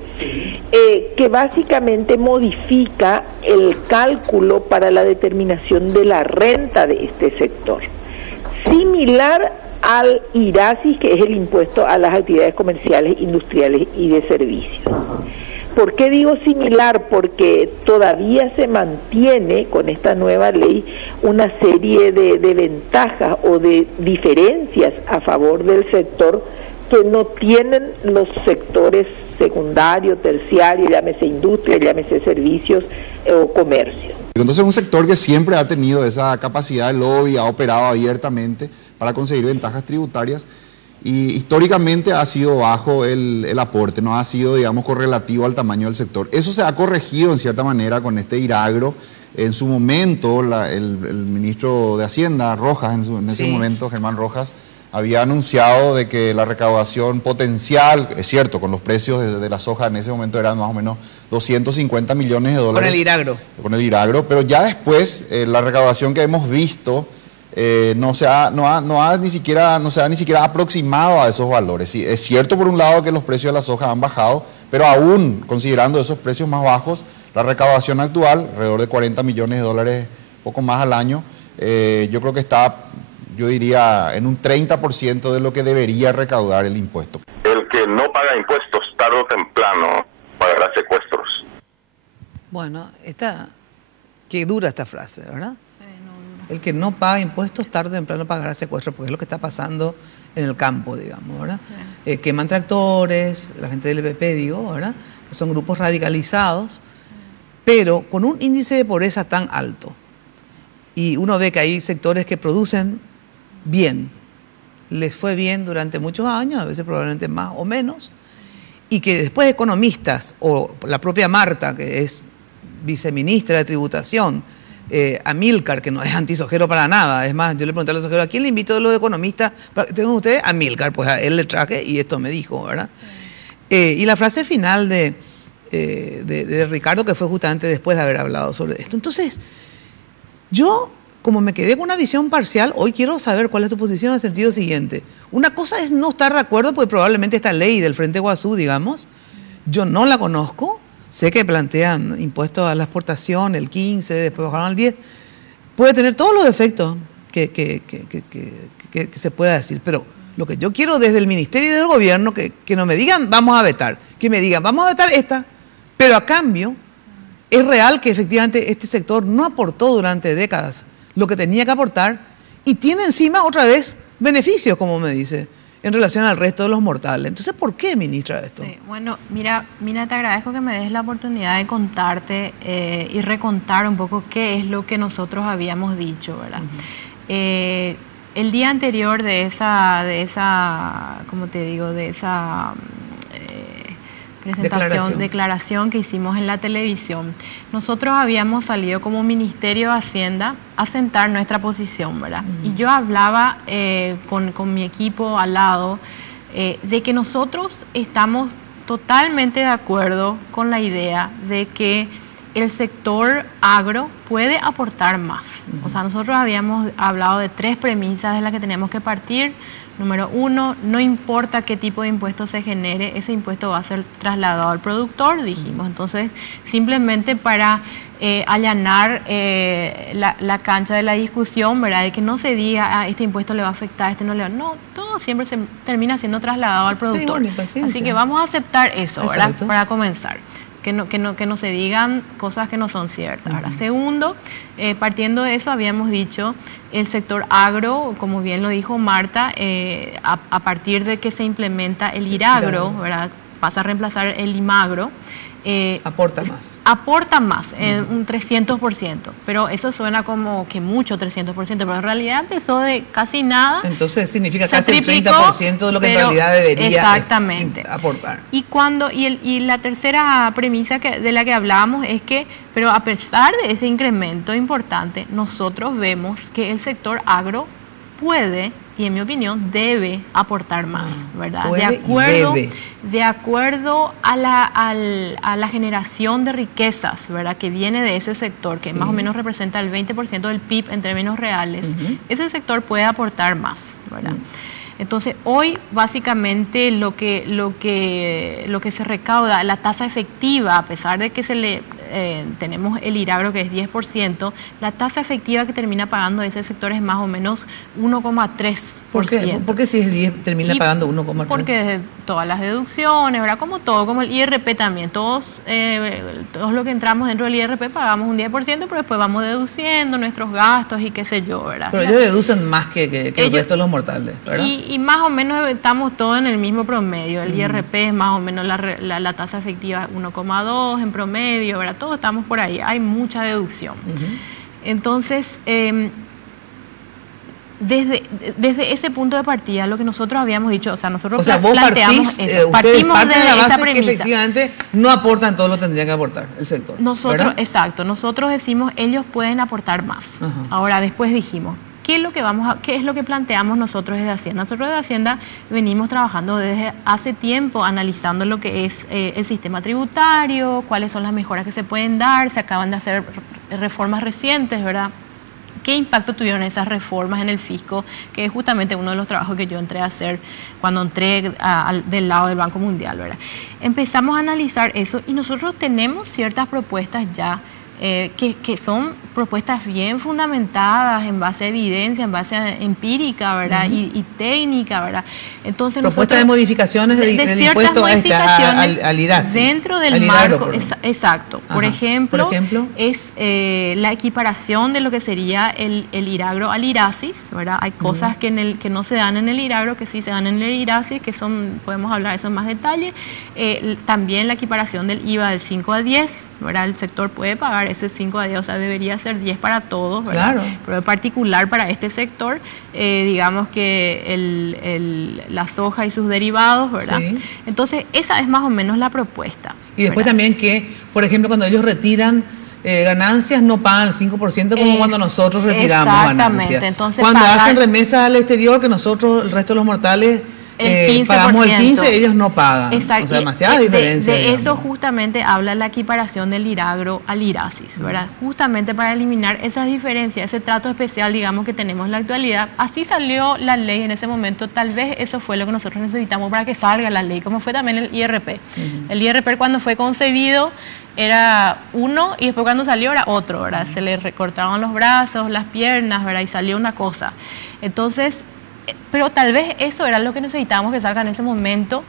que básicamente modifica el cálculo para la determinación de la renta de este sector. Similar al IRASIS, que es el impuesto a las actividades comerciales, industriales y de servicios. ¿Por qué digo similar? Porque todavía se mantiene con esta nueva ley una serie de ventajas o de diferencias a favor del sector que no tienen los sectores secundario, terciario, llámese industria, llámese servicios o comercio. Entonces es un sector que siempre ha tenido esa capacidad de lobby, ha operado abiertamente para conseguir ventajas tributarias y históricamente ha sido bajo el aporte, no ha sido, digamos, correlativo al tamaño del sector. Eso se ha corregido en cierta manera con este IRAGRO. En su momento, el ministro de Hacienda, Rojas, en ese momento, Germán Rojas, había anunciado de que la recaudación potencial, es cierto, con los precios de la soja en ese momento eran más o menos 250 millones de dólares. Con el IRAGRO. Con el IRAGRO, pero ya después la recaudación que hemos visto no se ha ni siquiera aproximado a esos valores. Sí, es cierto por un lado que los precios de la soja han bajado, pero aún considerando esos precios más bajos, la recaudación actual, alrededor de 40 millones de dólares, poco más al año, yo creo que está, yo diría, en un 30% de lo que debería recaudar el impuesto. El que no paga impuestos tarde o temprano pagará secuestros. Bueno, qué dura esta frase, ¿verdad? El que no paga impuestos tarde o temprano pagará secuestros, porque es lo que está pasando en el campo, digamos, ¿verdad? Queman tractores, la gente del EPP, digo, ¿verdad? Que son grupos radicalizados, pero con un índice de pobreza tan alto, y uno ve que hay sectores que producen bien, les fue bien durante muchos años, a veces probablemente más o menos, y que después economistas, o la propia Marta, que es viceministra de Tributación, Amílcar, que no es antisojero para nada, es más, yo le pregunté a los sojeros, ¿a quién le invito de los economistas? ¿Tengo ustedes? Amílcar, pues a él le traje y esto me dijo, ¿verdad? Y la frase final de Ricardo, que fue justamente después de haber hablado sobre esto. Entonces, yo, como me quedé con una visión parcial, hoy quiero saber cuál es tu posición en el sentido siguiente. Una cosa es no estar de acuerdo, porque probablemente esta ley del Frente Guazú, digamos, yo no la conozco. Sé que plantean impuestos a la exportación, el 15, después bajaron al 10. Puede tener todos los efectos que se pueda decir, pero lo que yo quiero desde el Ministerio y del Gobierno, que no me digan vamos a vetar, que me digan vamos a vetar esta, pero a cambio es real que efectivamente este sector no aportó durante décadas lo que tenía que aportar y tiene encima otra vez beneficios, como me dice, en relación al resto de los mortales. Entonces, ¿por qué, ministra, esto? Sí, bueno, mira, te agradezco que me des la oportunidad de contarte y recontar un poco qué es lo que nosotros habíamos dicho, ¿verdad? El día anterior de esa ¿cómo te digo?, de esa declaración que hicimos en la televisión, nosotros habíamos salido como Ministerio de Hacienda a sentar nuestra posición, ¿verdad? Y yo hablaba con mi equipo al lado de que nosotros estamos totalmente de acuerdo con la idea de que el sector agro puede aportar más. O sea, nosotros habíamos hablado de 3 premisas de las que teníamos que partir. Número uno, no importa qué tipo de impuesto se genere, ese impuesto va a ser trasladado al productor, dijimos. Entonces, simplemente para allanar la cancha de la discusión, ¿verdad? De que no se diga, este impuesto le va a afectar, este no le va. No, todo siempre se termina siendo trasladado al productor. Sí, así que vamos a aceptar eso, ¿verdad? Para comenzar. Que no se digan cosas que no son ciertas. Ahora, segundo, partiendo de eso, habíamos dicho, el sector agro, como bien lo dijo Marta, a partir de que se implementa el IRAGRO, ¿verdad? Pasa a reemplazar el IMAGRO. Aporta más. Aporta más, un 300%, pero eso suena como que mucho 300%, pero en realidad empezó de casi nada. Entonces significa casi el 30% de lo que en realidad debería aportar. Y la tercera premisa de la que hablábamos es que, pero a pesar de ese incremento importante, nosotros vemos que el sector agro puede, y en mi opinión debe aportar más, ¿verdad? De acuerdo a la generación de riquezas, ¿verdad? Que viene de ese sector, que más o menos representa el 20% del PIB en términos reales, ese sector puede aportar más, ¿verdad? Entonces, hoy básicamente lo que se recauda, la tasa efectiva, a pesar de que tenemos el IRAGRO que es 10%, la tasa efectiva que termina pagando ese sector es más o menos 1,3%. ¿Por qué si es 10 termina pagando 1,3%? Porque todas las deducciones, ¿verdad? Como todo, como el IRP también. Todos los que entramos dentro del IRP pagamos un 10%, pero después vamos deduciendo nuestros gastos y qué sé yo, ¿verdad? Pero ellos deducen más que el resto de los mortales, ¿verdad? Y más o menos estamos todos en el mismo promedio. El IRP es más o menos la tasa efectiva 1,2 en promedio, ¿verdad? Todos estamos por ahí. Hay mucha deducción. Entonces, desde ese punto de partida, lo que nosotros habíamos dicho, nosotros planteamos eso. Partimos de la base premisa. Que efectivamente no aportan todo lo que tendrían que aportar el sector. Exacto. Nosotros decimos, ellos pueden aportar más. Ahora, después dijimos, ¿qué es lo que planteamos nosotros desde Hacienda? Nosotros desde Hacienda venimos trabajando desde hace tiempo analizando lo que es el sistema tributario, cuáles son las mejoras que se pueden dar, se acaban de hacer reformas recientes, ¿verdad? ¿Qué impacto tuvieron esas reformas en el fisco? Que es justamente uno de los trabajos que yo entré a hacer cuando entré del lado del Banco Mundial, ¿verdad? Empezamos a analizar eso y nosotros tenemos ciertas propuestas ya que son propuestas bien fundamentadas en base a evidencia, en base a empírica, ¿verdad? Y técnica, ¿verdad? Entonces propuestas de modificaciones del impuesto al IRASIS. Dentro del marco, exacto. Por ejemplo, es la equiparación de lo que sería el IRAGRO al IRASIS, ¿verdad? Hay cosas que no se dan en el IRAGRO, que sí se dan en el IRASIS, que podemos hablar de eso en más detalle. También la equiparación del IVA del 5 a 10, ¿verdad? El sector puede pagar ese 5 a 10, o sea, debería ser 10 para todos, ¿verdad? Claro. Pero en particular para este sector, digamos que la soja y sus derivados, ¿verdad? Sí. Entonces, esa es más o menos la propuesta. Y después también que, por ejemplo, cuando ellos retiran ganancias, no pagan el 5% como cuando nosotros retiramos ganancias. Entonces, cuando hacen remesas al exterior, que nosotros, el resto de los mortales, pagamos el 15%, ellos no pagan. Exacto. O sea, demasiada diferencia. De eso justamente habla la equiparación del IRAGRO al IRASIS, ¿verdad? Justamente para eliminar esas diferencias, ese trato especial, digamos, que tenemos en la actualidad. Así salió la ley en ese momento. Tal vez eso fue lo que nosotros necesitamos para que salga la ley, como fue también el IRP. El IRP, cuando fue concebido, era uno y después cuando salió era otro, ¿verdad? Se le recortaron los brazos, las piernas, ¿verdad? Y salió una cosa. Entonces, pero tal vez eso era lo que necesitábamos que salga en ese momento.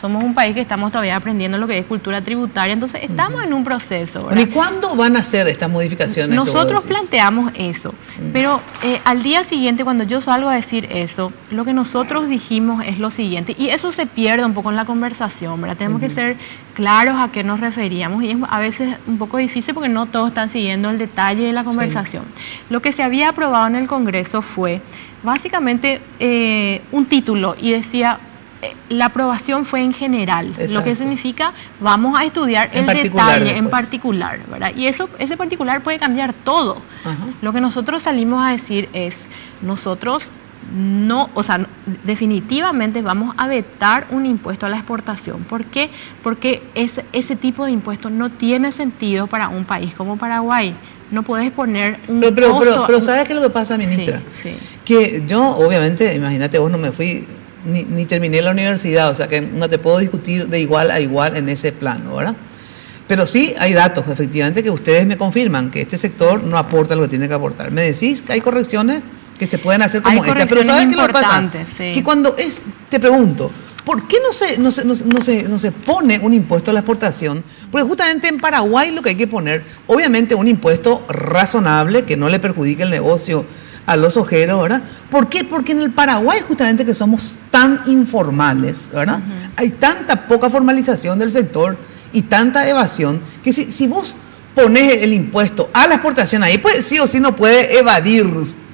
Somos un país que estamos todavía aprendiendo lo que es cultura tributaria, entonces estamos en un proceso, ¿verdad? ¿Y cuándo van a hacer estas modificaciones? Nosotros planteamos eso, pero al día siguiente, cuando yo salgo a decir eso, lo que nosotros dijimos es lo siguiente, y eso se pierde un poco en la conversación, ¿verdad? Tenemos que ser claros a qué nos referíamos, y es a veces un poco difícil porque no todos están siguiendo el detalle de la conversación. Lo que se había aprobado en el Congreso fue básicamente un título y decía, la aprobación fue en general. Exacto. Lo que significa, vamos a estudiar el detalle en particular, ¿verdad? Y ese particular puede cambiar todo. Lo que nosotros salimos a decir es, nosotros no, o sea, definitivamente vamos a vetar un impuesto a la exportación. ¿Por qué? Porque ese tipo de impuesto no tiene sentido para un país como Paraguay. no podés poner un pero ¿sabes qué es lo que pasa, ministra? Sí. Que yo, obviamente, imagínate, vos no me fui, ni terminé la universidad, o sea que no te puedo discutir de igual a igual en ese plano, ¿verdad? Pero sí hay datos, efectivamente, que ustedes me confirman que este sector no aporta lo que tiene que aportar. Me decís que hay correcciones que se pueden hacer como esta, pero ¿sabes qué lo que pasa? Sí. Que cuando te pregunto, ¿por qué no se pone un impuesto a la exportación? Porque justamente en Paraguay lo que hay que poner, obviamente un impuesto razonable que no le perjudique el negocio a los ojeros, ¿verdad? ¿Por qué? Porque en el Paraguay justamente que somos tan informales, ¿verdad? Hay tanta poca formalización del sector y tanta evasión que si vos pones el impuesto a la exportación ahí, pues sí o sí no puede evadir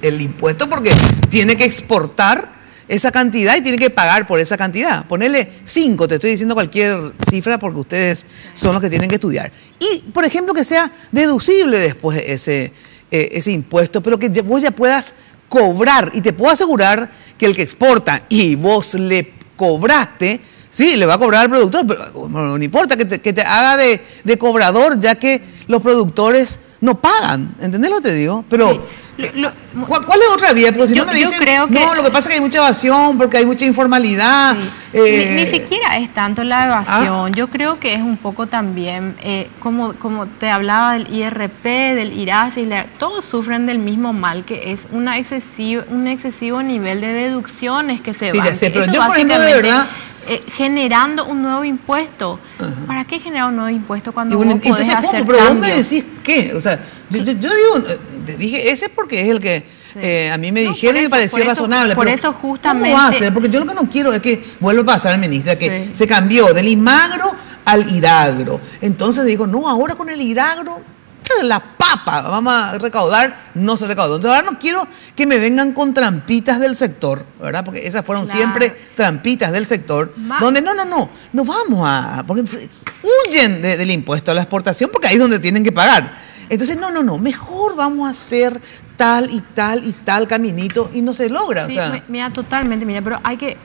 el impuesto porque tiene que exportar esa cantidad y tiene que pagar por esa cantidad. Ponele 5, te estoy diciendo cualquier cifra porque ustedes son los que tienen que estudiar. Y, por ejemplo, que sea deducible después ese impuesto, pero que vos ya puedas cobrar. Y te puedo asegurar que el que exporta y vos le cobraste, sí, le va a cobrar al productor, pero no importa que te haga de cobrador, ya que los productores no pagan. ¿Entendés lo que te digo? Pero... Sí. ¿Cuál es otra vía? Porque si no me dicen, creo que, no, lo que pasa es que hay mucha evasión, porque hay mucha informalidad. Sí. Ni siquiera es tanto la evasión. Yo creo que es un poco también, como te hablaba del IRP, del IRASI, todos sufren del mismo mal, que es un excesivo nivel de deducciones que se van. Sí, ya sé, pero yo, por ejemplo, de verdad... generando un nuevo impuesto. ¿Para qué generar un nuevo impuesto cuando vos podés hacer pero cambios? vos me decís qué, o sea, yo digo, te dije, ese es porque es el que a mí me dijeron y me pareció razonable. Por eso justamente... ¿Cómo va a ser? Porque yo lo que no quiero es que vuelva a pasar, ministra, que se cambió del IMAGRO al IRAGRO. Entonces digo, no, ahora con el IRAGRO... la papa, vamos a recaudar, no se recaudó. Entonces ahora no quiero que me vengan con trampitas del sector, ¿verdad? Porque esas fueron siempre trampitas del sector, donde no vamos a... porque huyen del impuesto a la exportación porque ahí es donde tienen que pagar. Entonces, no, mejor vamos a hacer tal y tal caminito y no se logra. Sí, o sea. Mira, totalmente, pero hay que...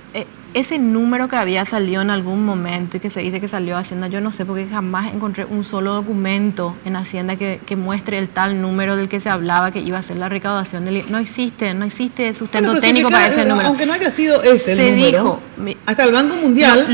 ese número que había salido en algún momento y que se dice que salió a Hacienda, yo no sé porque jamás encontré un solo documento en Hacienda que muestre el tal número del que se hablaba que iba a ser la recaudación. No existe sustento técnico para ese número. Aunque no haya sido ese el número, hasta el Banco Mundial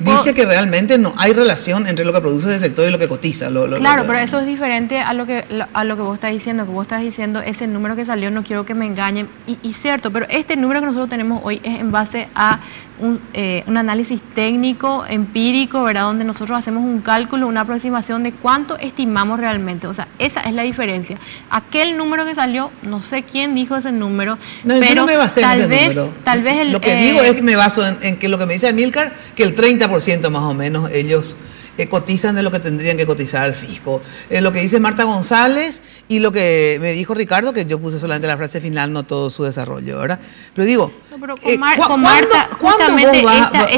dice que realmente no hay relación entre lo que produce ese sector y lo que cotiza. Claro, pero eso es diferente a lo que vos estás diciendo, ese número que salió, no quiero que me engañen, y cierto, pero este número que nosotros tenemos hoy es en base a un análisis técnico, empírico, ¿verdad? Donde nosotros hacemos un cálculo, una aproximación de cuánto estimamos realmente. O sea, esa es la diferencia. Aquel número que salió, no sé quién dijo ese número, pero yo no me basé en ese número. Tal vez lo que digo es que me baso en que lo que me dice Amílcar, que el 30% más o menos ellos cotizan de lo que tendrían que cotizar al fisco. Lo que dice Marta González y lo que me dijo Ricardo, que yo puse solamente la frase final, no todo su desarrollo, ¿verdad? Pero digo, con Marta, justamente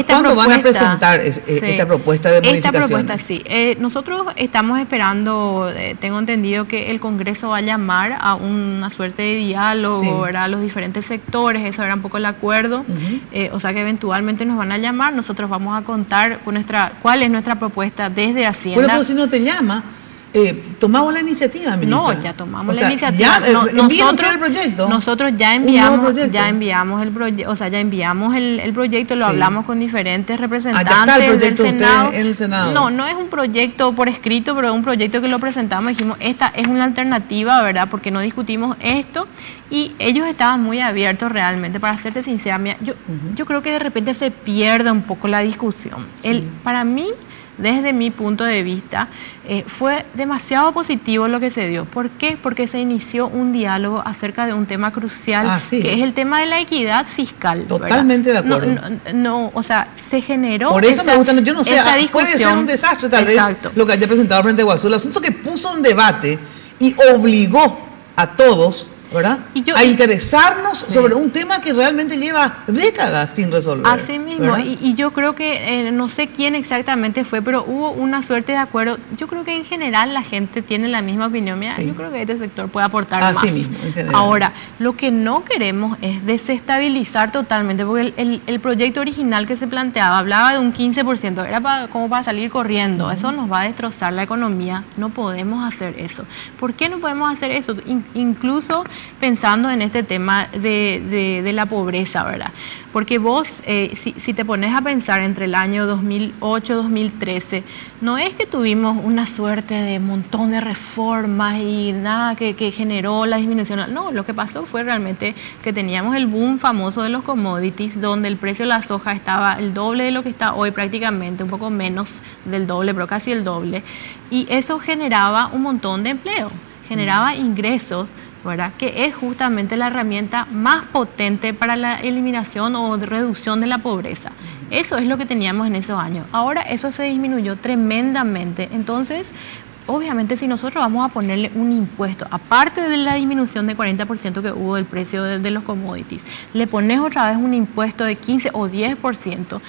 ¿cuándo van a presentar esta propuesta de modificación? Esta propuesta, sí. Nosotros estamos esperando, tengo entendido que el Congreso va a llamar a una suerte de diálogo, ¿verdad? A los diferentes sectores, eso era un poco el acuerdo, o sea que eventualmente nos van a llamar, nosotros vamos a contar con cuál es nuestra propuesta desde Hacienda. Bueno, pero si no te llama, tomamos la iniciativa, ministra. No, ya tomamos la iniciativa. ¿Envían el proyecto? Nosotros ya enviamos el proyecto, o sea, ya enviamos el proyecto, lo hablamos con diferentes representantes está el proyecto del Senado. En el Senado. No es un proyecto por escrito, pero es un proyecto que lo presentamos, dijimos, esta es una alternativa, ¿verdad? Porque no discutimos esto. Y ellos estaban muy abiertos realmente, para serte sincera. Yo creo que de repente se pierde un poco la discusión. Para mí, desde mi punto de vista, fue demasiado positivo lo que se dio. ¿Por qué? Porque se inició un diálogo acerca de un tema crucial, que es el tema de la equidad fiscal. Totalmente ¿verdad? De acuerdo. O sea, se generó por eso me gusta, yo no sé, puede ser un desastre tal vez lo que haya presentado frente a Guazú, el asunto que puso en debate y obligó a todos ¿verdad? A interesarnos sobre un tema que realmente lleva décadas sin resolver. Así mismo, y yo creo que, no sé quién exactamente fue, pero hubo una suerte de acuerdo. Yo creo que en general la gente tiene la misma opinión. Mira, yo creo que este sector puede aportar más. Así mismo, en general. Ahora, lo que no queremos es desestabilizar totalmente, porque el proyecto original que se planteaba hablaba de un 15%, era como para salir corriendo. Eso nos va a destrozar la economía. No podemos hacer eso. ¿Por qué no podemos hacer eso? Incluso pensando en este tema de la pobreza, ¿verdad? Porque vos, si te pones a pensar entre el año 2008-2013, no es que tuvimos una suerte de montón de reformas y nada que generó la disminución. No, lo que pasó fue realmente que teníamos el boom famoso de los commodities, donde el precio de la soja estaba el doble de lo que está hoy prácticamente, un poco menos del doble, pero casi el doble. Y eso generaba un montón de empleo, generaba ingresos, ¿verdad? Que es justamente la herramienta más potente para la eliminación o reducción de la pobreza. Eso es lo que teníamos en esos años. Ahora eso se disminuyó tremendamente. Entonces, obviamente, si nosotros vamos a ponerle un impuesto, aparte de la disminución de 40% que hubo del precio de los commodities, le pones otra vez un impuesto de 15 o 10%,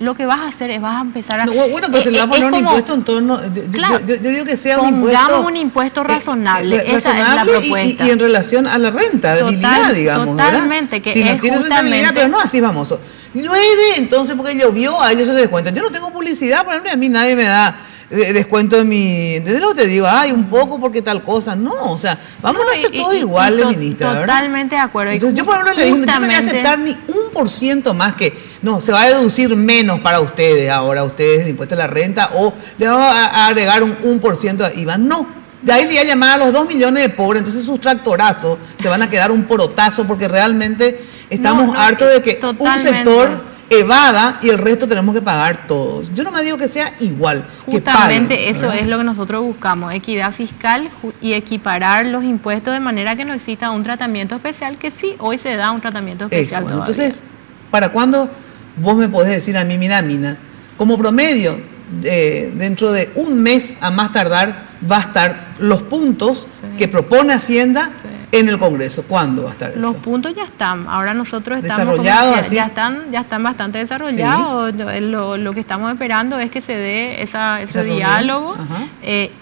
lo que vas a hacer es vas a empezar a... No, bueno, pues se le va a poner un impuesto en torno... Yo digo que sea un impuesto... Pongamos un impuesto razonable, esa es la propuesta. Y en relación a la rentabilidad, digamos, totalmente, ¿verdad? Que si no es tiene rentabilidad, pero no así famoso. Llueve, entonces porque llovió, a ellos se les descuenta. Yo no tengo publicidad, por ejemplo, a mí nadie me da descuento en mi... ¿Entendés lo que te digo? Ay, un poco porque tal cosa. No, o sea, vamos a hacer todo igual, ministra, ¿verdad? Totalmente de acuerdo. Entonces yo, por ejemplo, le dije, no me voy a aceptar ni 1% más que... No, se va a deducir menos para ustedes ahora, ustedes, el impuesto a la renta, o le vamos a agregar un 1% de IVA. No. De ahí le voy a llamar a los 2 millones de pobres, entonces sus tractorazos se van a quedar un porotazo porque realmente estamos hartos de que un sector evada y el resto tenemos que pagar todos. Yo no me digo que sea igual. Justamente que paguen, eso es lo que nosotros buscamos, equidad fiscal y equiparar los impuestos de manera que no exista un tratamiento especial, que sí, hoy se da un tratamiento especial todavía. Entonces, ¿para cuándo vos me podés decir a mí, mira, Mina, como promedio, dentro de un mes a más tardar, va a estar los puntos que propone Hacienda en el Congreso? ¿Cuándo va a estar esto? Los puntos ya están. Ahora nosotros estamos desarrollados, ya están bastante desarrollados. Lo que estamos esperando es que se dé ese diálogo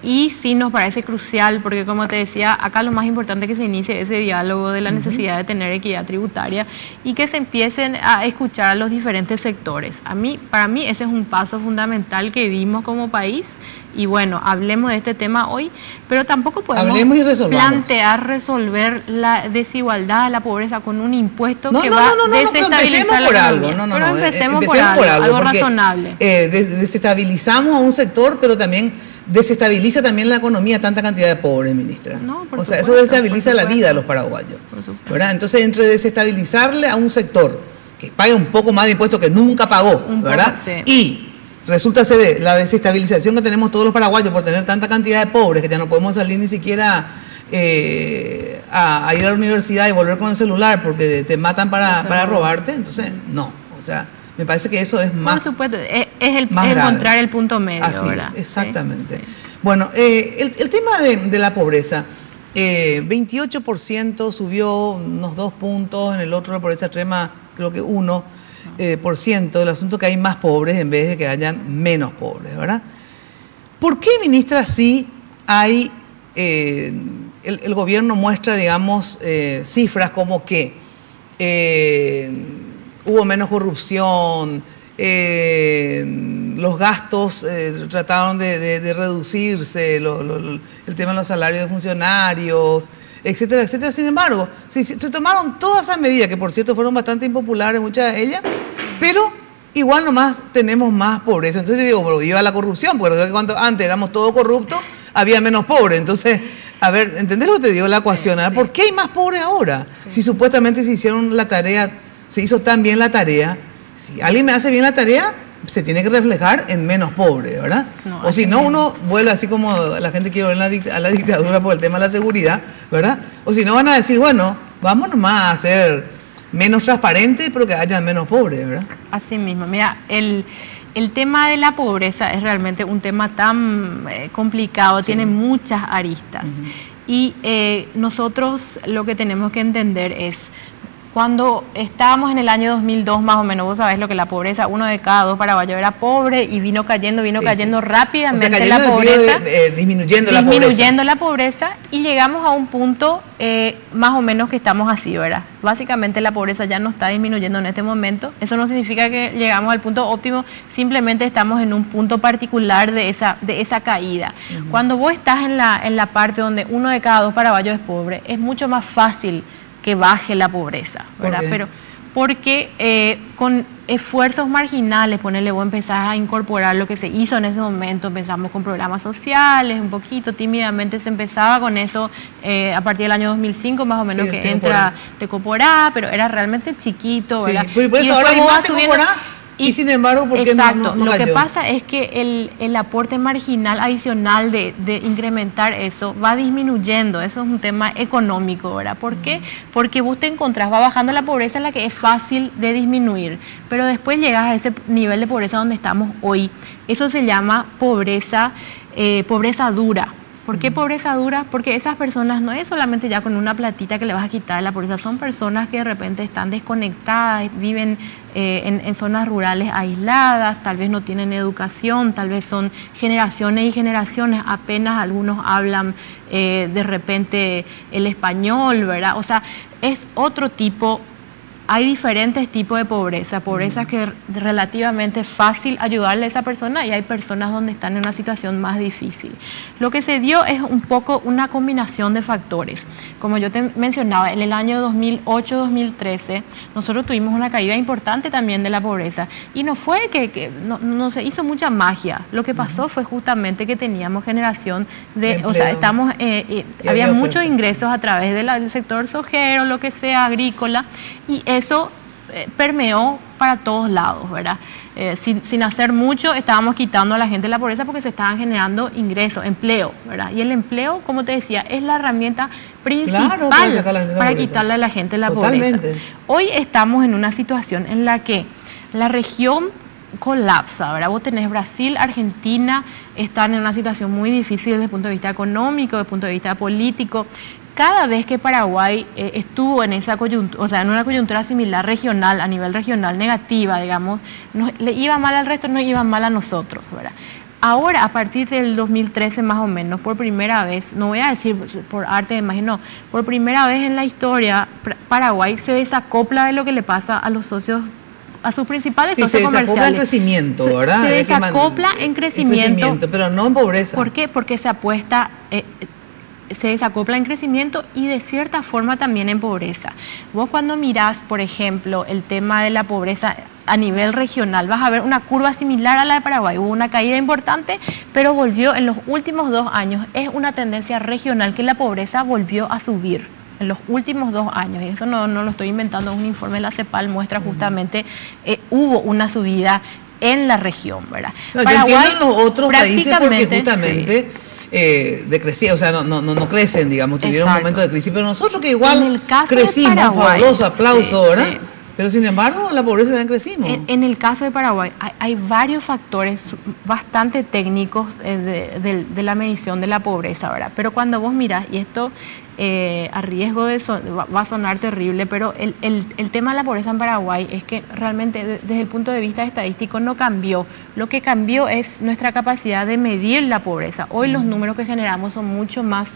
y sí nos parece crucial, porque como te decía, acá lo más importante es que se inicie ese diálogo de la necesidad de tener equidad tributaria y que se empiecen a escuchar a los diferentes sectores. Para mí ese es un paso fundamental que dimos como país. Y bueno, hablemos de este tema hoy, pero tampoco podemos plantear resolver la desigualdad, la pobreza con un impuesto que va a desestabilizar la economía. Pero empecemos por algo razonable. Desestabilizamos a un sector, pero también desestabiliza también la economía tanta cantidad de pobres, ministra. O sea, eso desestabiliza la vida de los paraguayos, ¿verdad? Entonces, entre desestabilizarle a un sector que paga un poco más de impuestos que nunca pagó, ¿verdad? Y resulta ser la desestabilización que tenemos todos los paraguayos por tener tanta cantidad de pobres que ya no podemos salir ni siquiera a ir a la universidad y volver con el celular porque te matan para robarte. Entonces, no. O sea, me parece que eso es más. Por supuesto, es encontrar el punto medio. Así, ¿verdad? Exactamente. Sí. Bueno, el tema de la pobreza. 28% subió unos 2 puntos, en el otro la pobreza extrema creo que 1%. El asunto que hay más pobres en vez de que hayan menos pobres, ¿verdad? ¿Por qué, ministra, sí hay, el gobierno muestra, digamos, cifras como que hubo menos corrupción, los gastos trataron de reducirse, el tema de los salarios de funcionarios, etcétera, etcétera? Sin embargo, se tomaron todas esas medidas, que por cierto fueron bastante impopulares, muchas de ellas, pero igual nomás tenemos más pobreza. Entonces yo digo, bueno, iba la corrupción, porque cuando antes éramos todos corruptos, había menos pobres. Entonces, a ver, ¿entendés lo que te digo? La ecuación. ¿Por qué hay más pobres ahora? Si supuestamente se hicieron la tarea, se hizo tan bien la tarea, si alguien me hace bien la tarea, se tiene que reflejar en menos pobres, ¿verdad? O si no, uno vuelve así como la gente quiere volver a la dictadura por el tema de la seguridad, ¿verdad? O si no, van a decir, bueno, vamos nomás a ser menos transparentes, pero que haya menos pobres, ¿verdad? Así mismo. Mira, el tema de la pobreza es realmente un tema tan complicado, tiene muchas aristas. Y nosotros lo que tenemos que entender es, cuando estábamos en el año 2002 más o menos, vos sabés lo que la pobreza, 1 de cada 2 paraguayos era pobre y vino cayendo rápidamente, o sea, la pobreza, disminuyendo la pobreza, y llegamos a un punto más o menos que estamos así, ¿verdad? Básicamente la pobreza ya no está disminuyendo en este momento. Eso no significa que llegamos al punto óptimo, simplemente estamos en un punto particular de esa caída. Cuando vos estás en la parte donde 1 de cada 2 paraguayos es pobre, es mucho más fácil que baje la pobreza, ¿verdad? Pero porque con esfuerzos marginales, ponele, vos empezás a incorporar lo que se hizo en ese momento, empezamos con programas sociales, un poquito tímidamente se empezaba con eso a partir del año 2005 más o menos, que entra Tecoporá, pero era realmente chiquito, ¿verdad? Por eso ahora hay más Tecoporá. Y sin embargo, ¿por qué no lo que pasa es que el aporte marginal adicional de incrementar eso va disminuyendo. Eso es un tema económico, ¿verdad? ¿Por qué? Porque vos te encontrás, va bajando la pobreza en la que es fácil de disminuir, pero después llegas a ese nivel de pobreza donde estamos hoy. Eso se llama pobreza dura. ¿Por qué pobreza dura? Porque esas personas no es solamente ya con una platita que le vas a quitar la pobreza, son personas que de repente están desconectadas, viven en zonas rurales aisladas, tal vez no tienen educación, tal vez son generaciones y generaciones, apenas algunos hablan de repente el español, ¿verdad? O sea, es otro tipo. Hay diferentes tipos de pobreza que es relativamente fácil ayudarle a esa persona, y hay personas donde están en una situación más difícil. Lo que se dio es un poco una combinación de factores. Como yo te mencionaba, en el año 2008-2013 nosotros tuvimos una caída importante también de la pobreza, y no fue que no se hizo mucha magia. Lo que pasó fue justamente que teníamos generación de o sea, había muchos ingresos a través del sector sojero, lo que sea, agrícola, y eso permeó para todos lados, ¿verdad? Sin hacer mucho, estábamos quitando a la gente de la pobreza porque se estaban generando ingresos, empleo, ¿verdad? Y el empleo, como te decía, es la herramienta principal para quitarle a la gente la pobreza. Hoy estamos en una situación en la que la región colapsa, ¿verdad? Vos tenés Brasil, Argentina, están en una situación muy difícil desde el punto de vista económico, desde el punto de vista político. Cada vez que Paraguay estuvo en esa coyuntura, o sea, en una coyuntura similar regional, a nivel regional negativa, digamos, le iba mal al resto, nos iba mal a nosotros, ¿verdad? Ahora, a partir del 2013 más o menos, por primera vez, no voy a decir por arte de imagen, no, por primera vez en la historia, Paraguay se desacopla de lo que le pasa a los socios, a sus principales socios comerciales. Se desacopla en crecimiento, ¿verdad? Se desacopla en crecimiento, pero no en pobreza. ¿Por qué? Porque se apuesta... se desacopla en crecimiento y de cierta forma también en pobreza. Vos cuando mirás, por ejemplo, el tema de la pobreza a nivel regional, vas a ver una curva similar a la de Paraguay. Hubo una caída importante, pero volvió en los últimos 2 años. Es una tendencia regional que la pobreza volvió a subir en los últimos 2 años. Y eso no lo estoy inventando, un informe de la CEPAL muestra justamente hubo una subida en la región, ¿verdad? No, Paraguay, yo entiendo en los otros países porque justamente... decrecía, o sea, no crecen, digamos, tuvieron un momento de crisis, pero nosotros que igual crecimos, Paraguay, fabuloso aplauso, ¿verdad? Sí. Pero sin embargo, la pobreza también crecimos. En el caso de Paraguay hay varios factores bastante técnicos de la medición de la pobreza, ¿verdad? Pero cuando vos mirás, y esto a riesgo de va a sonar terrible, pero el tema de la pobreza en Paraguay es que realmente desde el punto de vista estadístico no cambió. Lo que cambió es nuestra capacidad de medir la pobreza. Hoy los números que generamos son mucho más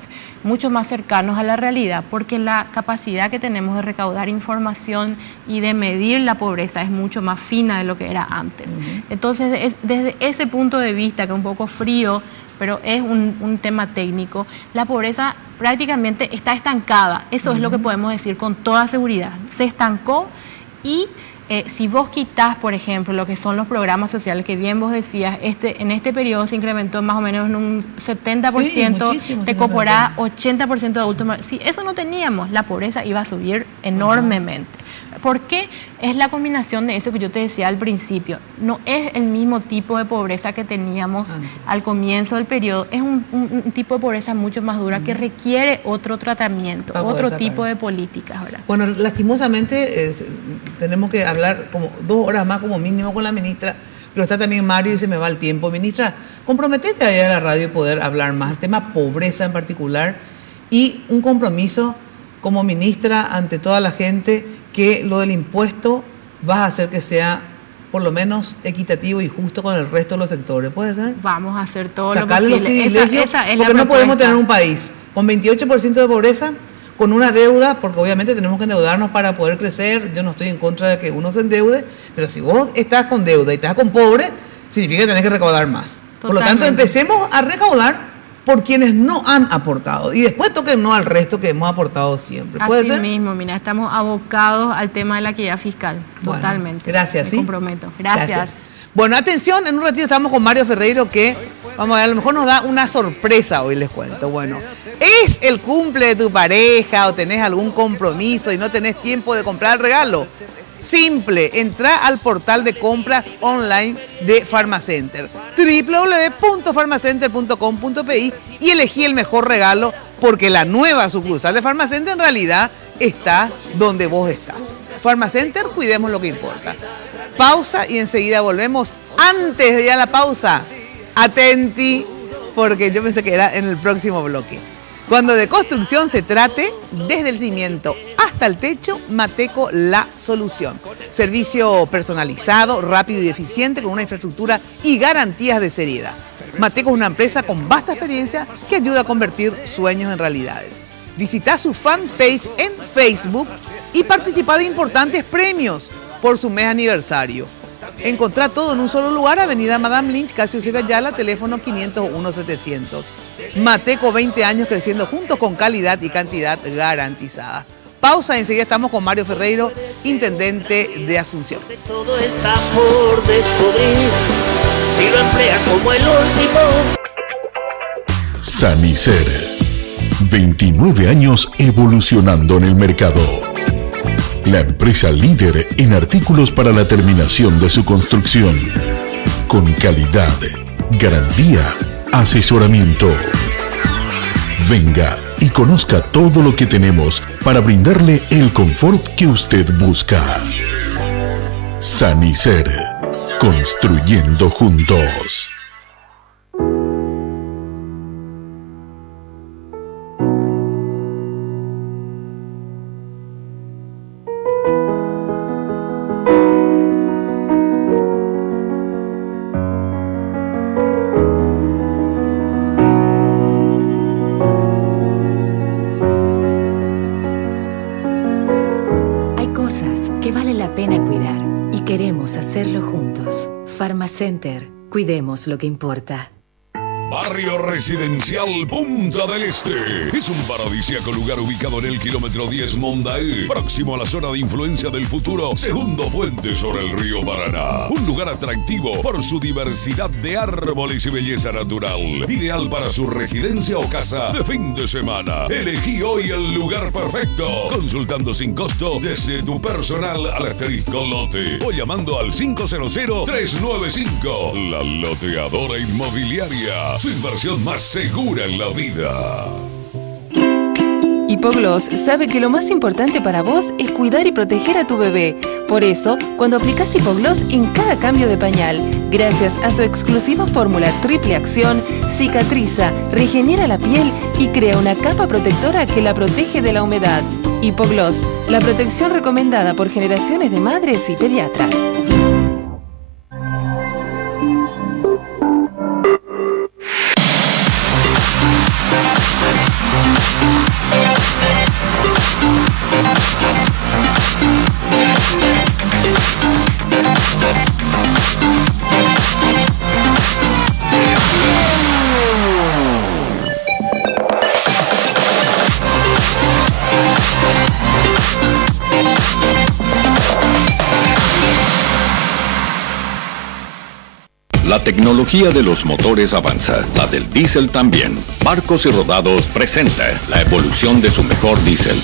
cercanos a la realidad, porque la capacidad que tenemos de recaudar información y de medir la pobreza es mucho más fina de lo que era antes. Entonces, desde ese punto de vista, que es un poco frío, pero es un tema técnico, la pobreza prácticamente está estancada. Eso es lo que podemos decir con toda seguridad. Se estancó y si vos quitas, por ejemplo, lo que son los programas sociales, que bien vos decías, en este periodo se incrementó más o menos en un 70%, Tecoporá, 80% de adultos. Si eso no teníamos, la pobreza iba a subir enormemente. ¿Por qué? Es la combinación de eso que yo te decía al principio. No es el mismo tipo de pobreza que teníamos al comienzo del periodo. Es un tipo de pobreza mucho más dura que requiere otro tratamiento, otro tipo de políticas, ¿verdad? Bueno, lastimosamente tenemos que hablar como 2 horas más como mínimo con la ministra, pero está también Mario y se me va el tiempo. Ministra, comprometete a ir a la radio y poder hablar más. El tema pobreza en particular y un compromiso como ministra ante toda la gente que lo del impuesto vas a hacer que sea por lo menos equitativo y justo con el resto de los sectores. ¿Puede ser? Vamos a hacer todo sacarle lo los posible. privilegios, Esa es porque la no podemos propuesta. tener un país con 28% de pobreza, con una deuda, porque obviamente tenemos que endeudarnos para poder crecer. Yo no estoy en contra de que uno se endeude, pero si vos estás con deuda y estás con pobre, significa que tenés que recaudar más. Por lo tanto, empecemos a recaudar por quienes no han aportado y después toquennos al resto que hemos aportado siempre. ¿Puede Así ser? mismo, mira, estamos abocados al tema de la equidad fiscal, Bueno, totalmente. gracias, Me ¿sí? comprometo. Gracias. Bueno, atención, en un ratito estamos con Mario Ferreiro que, vamos a ver, a lo mejor nos da una sorpresa hoy, les cuento. Bueno, ¿es el cumple de tu pareja o tenés algún compromiso y no tenés tiempo de comprar el regalo? Simple, entra al portal de compras online de Pharmacenter, www.pharmacenter.com.pi y elegí el mejor regalo porque la nueva sucursal de Pharmacenter en realidad está donde vos estás. Pharmacenter, cuidemos lo que importa. Pausa y enseguida volvemos. Antes de ir a la pausa, atenti, porque yo pensé que era en el próximo bloque. Cuando de construcción se trate, desde el cimiento hasta el techo, Mateco la solución. Servicio personalizado, rápido y eficiente, con una infraestructura y garantías de seriedad. Mateco es una empresa con vasta experiencia que ayuda a convertir sueños en realidades. Visita su fanpage en Facebook y participa de importantes premios por su mes aniversario. Encontrá todo en un solo lugar, Avenida Madame Lynch, casi Eusebio Ayala, teléfono 501-700. Mateco, 20 años creciendo juntos con calidad y cantidad garantizada. Pausa y enseguida estamos con Mario Ferreiro, intendente de Asunción. Todo está por descubrir, si lo empleas como el último. Sanicer. 29 años evolucionando en el mercado. La empresa líder en artículos para la terminación de su construcción. Con calidad, garantía, asesoramiento. Venga y conozca todo lo que tenemos para brindarle el confort que usted busca. Sanicer. Construyendo juntos. Pharmacenter, cuidemos lo que importa. Barrio Residencial Punta del Este. Es un paradisíaco lugar ubicado en el kilómetro 10 Mondaé, próximo a la zona de influencia del futuro segundo puente sobre el río Paraná. Un lugar atractivo por su diversidad de árboles y belleza natural. Ideal para su residencia o casa de fin de semana. Elegí hoy el lugar perfecto. Consultando sin costo desde tu personal al asterisco lote o llamando al 500-395. La Loteadora Inmobiliaria. Su inversión más segura en la vida. Hipogloss sabe que lo más importante para vos es cuidar y proteger a tu bebé. Por eso, cuando aplicás Hipogloss en cada cambio de pañal, gracias a su exclusiva fórmula triple acción, cicatriza, regenera la piel y crea una capa protectora que la protege de la humedad. Hipogloss, la protección recomendada por generaciones de madres y pediatras. La tecnología de los motores avanza, la del diésel también. Barcos y Rodados presenta la evolución de su mejor diésel.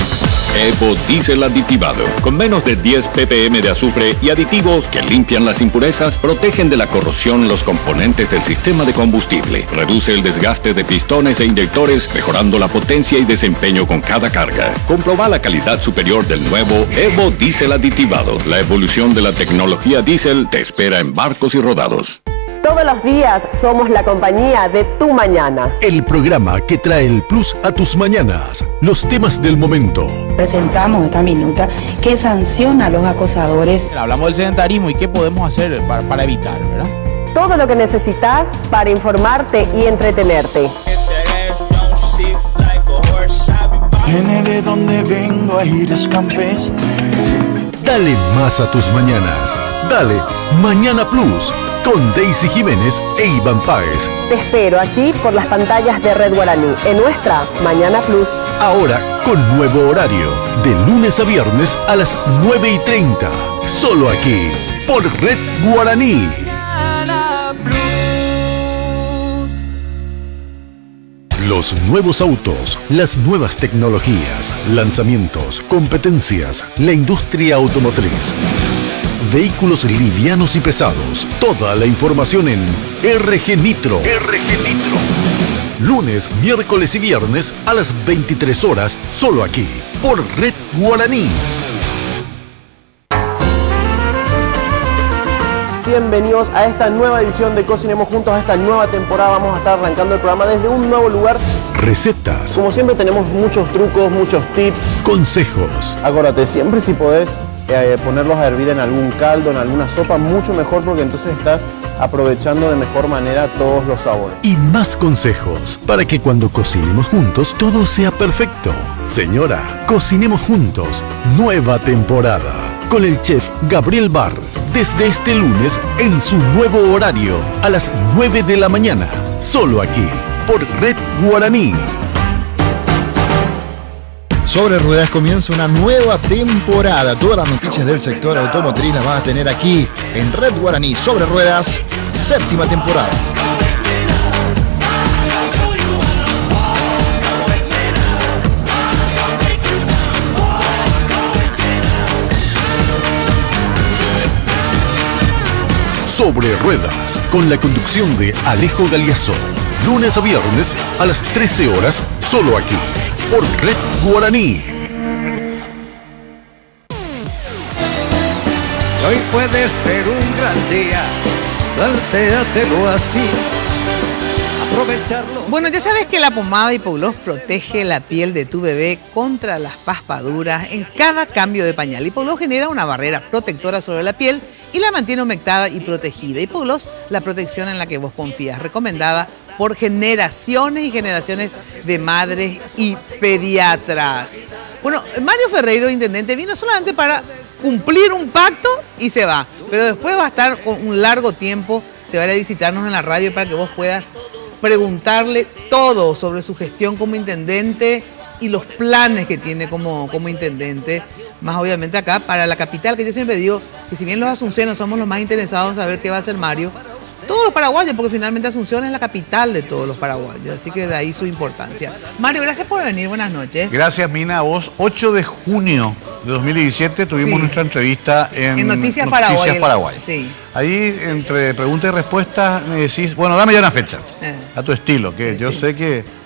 Evo Diésel aditivado, con menos de 10 ppm de azufre y aditivos que limpian las impurezas, protegen de la corrosión los componentes del sistema de combustible, reduce el desgaste de pistones e inyectores, mejorando la potencia y desempeño con cada carga. Comproba la calidad superior del nuevo Evo Diésel aditivado. La evolución de la tecnología diésel te espera en Barcos y Rodados. Todos los días somos la compañía de tu mañana. El programa que trae el plus a tus mañanas. Los temas del momento. Presentamos esta minuta que sanciona a los acosadores. Hablamos del sedentarismo y qué podemos hacer para evitar, ¿verdad? Todo lo que necesitas para informarte y entretenerte. Viene de donde vengo, aires campestre. Dale más a tus mañanas. Dale Mañana Plus con Daisy Jiménez e Iván Páez. Te espero aquí por las pantallas de Red Guaraní en nuestra Mañana Plus. Ahora con nuevo horario, de lunes a viernes a las 9:30. Solo aquí, por Red Guaraní. Los nuevos autos, las nuevas tecnologías, lanzamientos, competencias, la industria automotriz. Vehículos livianos y pesados. Toda la información en RG Nitro. Lunes, miércoles y viernes a las 23 horas, solo aquí, por Red Guaraní. Bienvenidos a esta nueva edición de Cocinemos Juntos, a esta nueva temporada. Vamos a estar arrancando el programa desde un nuevo lugar. Recetas. Como siempre tenemos muchos trucos, muchos tips. Consejos. Acuérdate, siempre si podés ponerlos a hervir en algún caldo, en alguna sopa, mucho mejor porque entonces estás aprovechando de mejor manera todos los sabores. Y más consejos para que cuando cocinemos juntos todo sea perfecto. Señora, Cocinemos Juntos, nueva temporada. Con el chef Gabriel Barr, desde este lunes en su nuevo horario, a las 9 de la mañana, solo aquí, por Red Guaraní. Sobre Ruedas comienza una nueva temporada. Todas las noticias del sector automotriz las vas a tener aquí, en Red Guaraní. Sobre Ruedas, séptima temporada. Sobre Ruedas, con la conducción de Alejo Galiazzo. Lunes a viernes a las 13 horas, solo aquí, por Red Guaraní. Y hoy puede ser un gran día, plantéatelo así. Aprovecharlo. Bueno, ya sabes que la pomada Hipogloss protege la piel de tu bebé contra las paspaduras en cada cambio de pañal. Hipogloss genera una barrera protectora sobre la piel y la mantiene humectada y protegida. Hipogloss, la protección en la que vos confías, recomendada por generaciones y generaciones de madres y pediatras. Bueno, Mario Ferreiro, intendente, vino solamente para cumplir un pacto y se va. Pero después va a estar con un largo tiempo, se va a ir a visitarnos en la radio para que vos puedas preguntarle todo sobre su gestión como intendente y los planes que tiene como intendente. Más obviamente acá para la capital, que yo siempre digo que si bien los asunciones somos los más interesados en saber qué va a hacer Mario, todos los paraguayos, porque finalmente Asunción es la capital de todos los paraguayos, así que de ahí su importancia. Mario, gracias por venir, buenas noches. Gracias, Mina, a vos. 8 de junio de 2017 tuvimos nuestra entrevista en Noticias Paraguay. Sí. Ahí, entre preguntas y respuestas, me decís, bueno, dame ya una fecha, a tu estilo, que yo sé que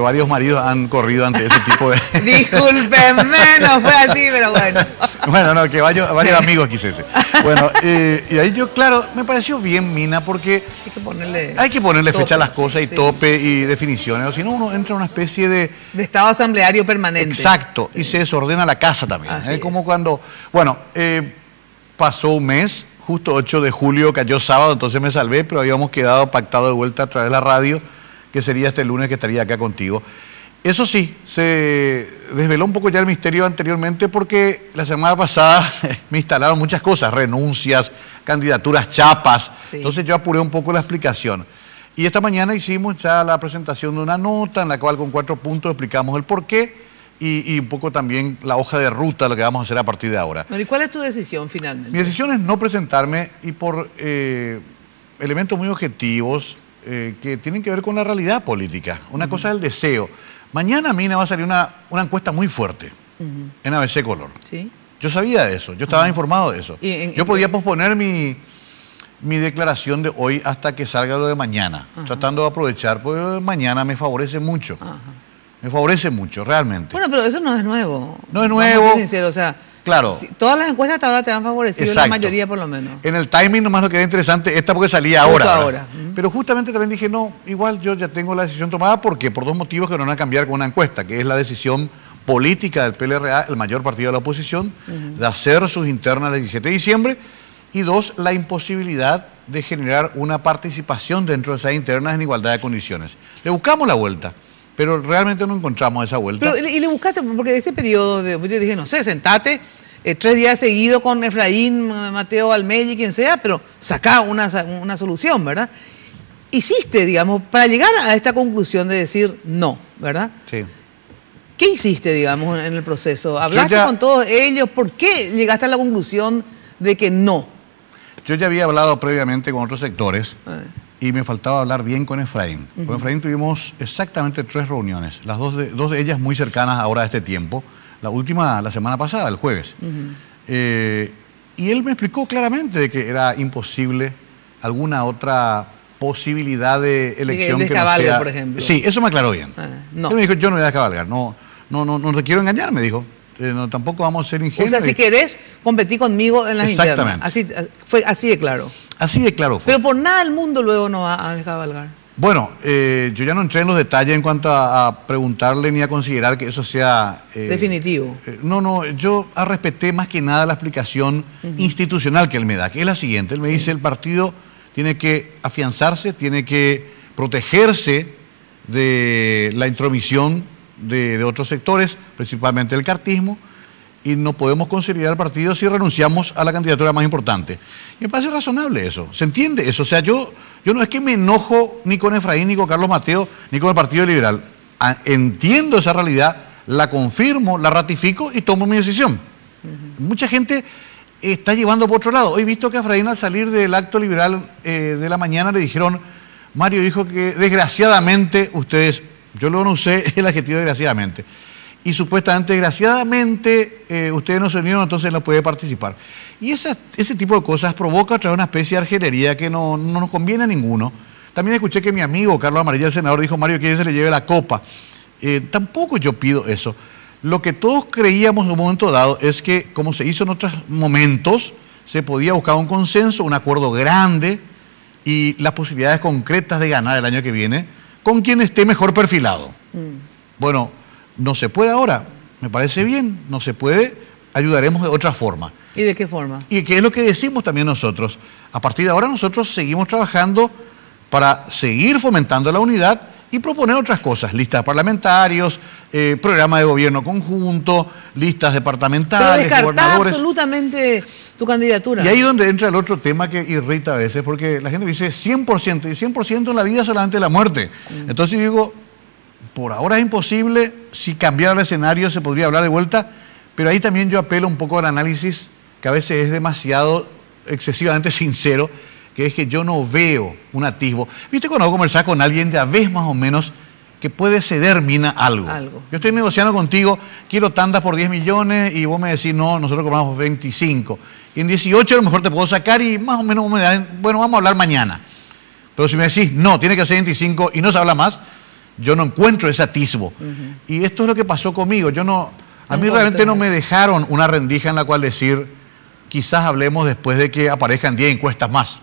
varios maridos han corrido ante ese tipo de... Discúlpenme, no fue así, pero bueno. Bueno, no, que varios amigos quise decir. Bueno, y ahí yo, claro, me pareció bien, Mina, porque hay que ponerle fecha a las cosas y tope y definiciones, o si no uno entra en una especie de estado asambleario permanente. Exacto, y se desordena la casa también. Como cuando, bueno, pasó un mes, justo 8 de julio, cayó sábado, entonces me salvé, pero habíamos quedado pactado de vuelta a través de la radio, que sería este lunes que estaría acá contigo. Eso sí, se desveló un poco ya el misterio anteriormente porque la semana pasada me instalaron muchas cosas, renuncias, candidaturas chapas, entonces yo apuré un poco la explicación. Y esta mañana hicimos ya la presentación de una nota en la cual con 4 puntos explicamos el porqué y un poco también la hoja de ruta, lo que vamos a hacer a partir de ahora. ¿Y cuál es tu decisión finalmente? Mi decisión es no presentarme y por elementos muy objetivos, que tienen que ver con la realidad política. Una cosa es el deseo. Mañana, Mina, va a salir una encuesta muy fuerte en ABC Color. ¿Sí? Yo sabía de eso, yo estaba informado de eso. Yo podía posponer mi declaración de hoy hasta que salga lo de mañana, tratando de aprovechar, porque lo de mañana me favorece mucho. Me favorece mucho, realmente. Bueno, pero eso no es nuevo. No es nuevo. Vamos a ser sinceros, o sea, Claro. Sí, todas las encuestas hasta ahora te han favorecido, Exacto. la mayoría por lo menos. En el timing nomás lo que era interesante, esta porque salía ahora. Justo ¿verdad? ahora. Pero justamente también dije, no, igual yo ya tengo la decisión tomada, porque por dos motivos que no van a cambiar con una encuesta, que es la decisión política del PLRA, el mayor partido de la oposición, de hacer sus internas el 17 de diciembre, y dos, la imposibilidad de generar una participación dentro de esas internas en igualdad de condiciones. Le buscamos la vuelta, pero realmente no encontramos esa vuelta. Pero, y le buscaste, porque ese periodo, yo dije, no sé, sentate 3 días seguidos con Efraín, Mateo Valmelli, quien sea, pero sacá una solución, ¿verdad? Hiciste, digamos, para llegar a esta conclusión de decir no, ¿verdad? Sí. ¿Qué hiciste, digamos, en el proceso? ¿Hablaste con todos ellos? ¿Por qué llegaste a la conclusión de que no? Yo ya había hablado previamente con otros sectores y me faltaba hablar bien con Efraín. Con Efraín tuvimos exactamente 3 reuniones, las dos de ellas muy cercanas ahora a este tiempo. La última, la semana pasada, el jueves. Y él me explicó claramente de que era imposible alguna otra posibilidad de elección que no sea... por ejemplo. Sí, eso me aclaró bien. No. Él me dijo, yo no voy a descabalgar, no te quiero engañar, me dijo. Tampoco vamos a ser ingenuos. O sea, si querés, competí conmigo en las internas. Exactamente. Fue así de claro. Así de claro fue. Pero por nada el mundo luego no va a descabalgar. Bueno, yo ya no entré en los detalles en cuanto a preguntarle ni a considerar que eso sea... definitivo. Yo respeté más que nada la explicación institucional que él me da, que es la siguiente. Él me dice, el partido tiene que afianzarse, tiene que protegerse de la intromisión de otros sectores, principalmente el cartismo, y no podemos consolidar el partido si renunciamos a la candidatura más importante. Y me parece razonable eso, ¿se entiende eso? O sea, yo no es que me enojo ni con Efraín, ni con Carlos Mateo, ni con el Partido Liberal. Entiendo esa realidad, la confirmo, la ratifico y tomo mi decisión. Mucha gente está llevando por otro lado. He visto que a Efraín, al salir del acto liberal de la mañana, le dijeron, Mario dijo que desgraciadamente ustedes, yo luego no usé el adjetivo desgraciadamente, y supuestamente desgraciadamente ustedes no se unieron, entonces no puede participar. Y ese tipo de cosas provoca otra vez una especie de argelería que no nos conviene a ninguno. También escuché que mi amigo Carlos Amarilla, el senador, dijo, Mario, que se le lleve la copa. Tampoco yo pido eso. Lo que todos creíamos en un momento dado es que, como se hizo en otros momentos, se podía buscar un consenso, un acuerdo grande y las posibilidades concretas de ganar el año que viene con quien esté mejor perfilado. Bueno, no se puede ahora, me parece bien, no se puede, ayudaremos de otra forma. ¿Y de qué forma? Y que es lo que decimos también nosotros. A partir de ahora nosotros seguimos trabajando para seguir fomentando la unidad y proponer otras cosas, listas de parlamentarios, programa de gobierno conjunto, listas departamentales, pero gobernadores. Absolutamente tu candidatura. Y ahí es donde entra el otro tema que irrita a veces, porque la gente dice 100%, y 100% en la vida solamente la muerte. Entonces digo, por ahora es imposible, si cambiara el escenario se podría hablar de vuelta, pero ahí también yo apelo un poco al análisis, que a veces es demasiado, excesivamente sincero, que es que yo no veo un atisbo. ¿Viste cuando conversás con alguien, ya ves más o menos que puede ceder mina algo? Yo estoy negociando contigo, quiero tandas por 10 millones y vos me decís, no, nosotros cobramos 25. Y en 18 a lo mejor te puedo sacar y más o menos vos me das, bueno, vamos a hablar mañana. Pero si me decís, no, tiene que ser 25 y no se habla más, yo no encuentro ese atisbo. Y esto es lo que pasó conmigo. A mí realmente no me dejaron una rendija en la cual decir, quizás hablemos después de que aparezcan 10 encuestas más.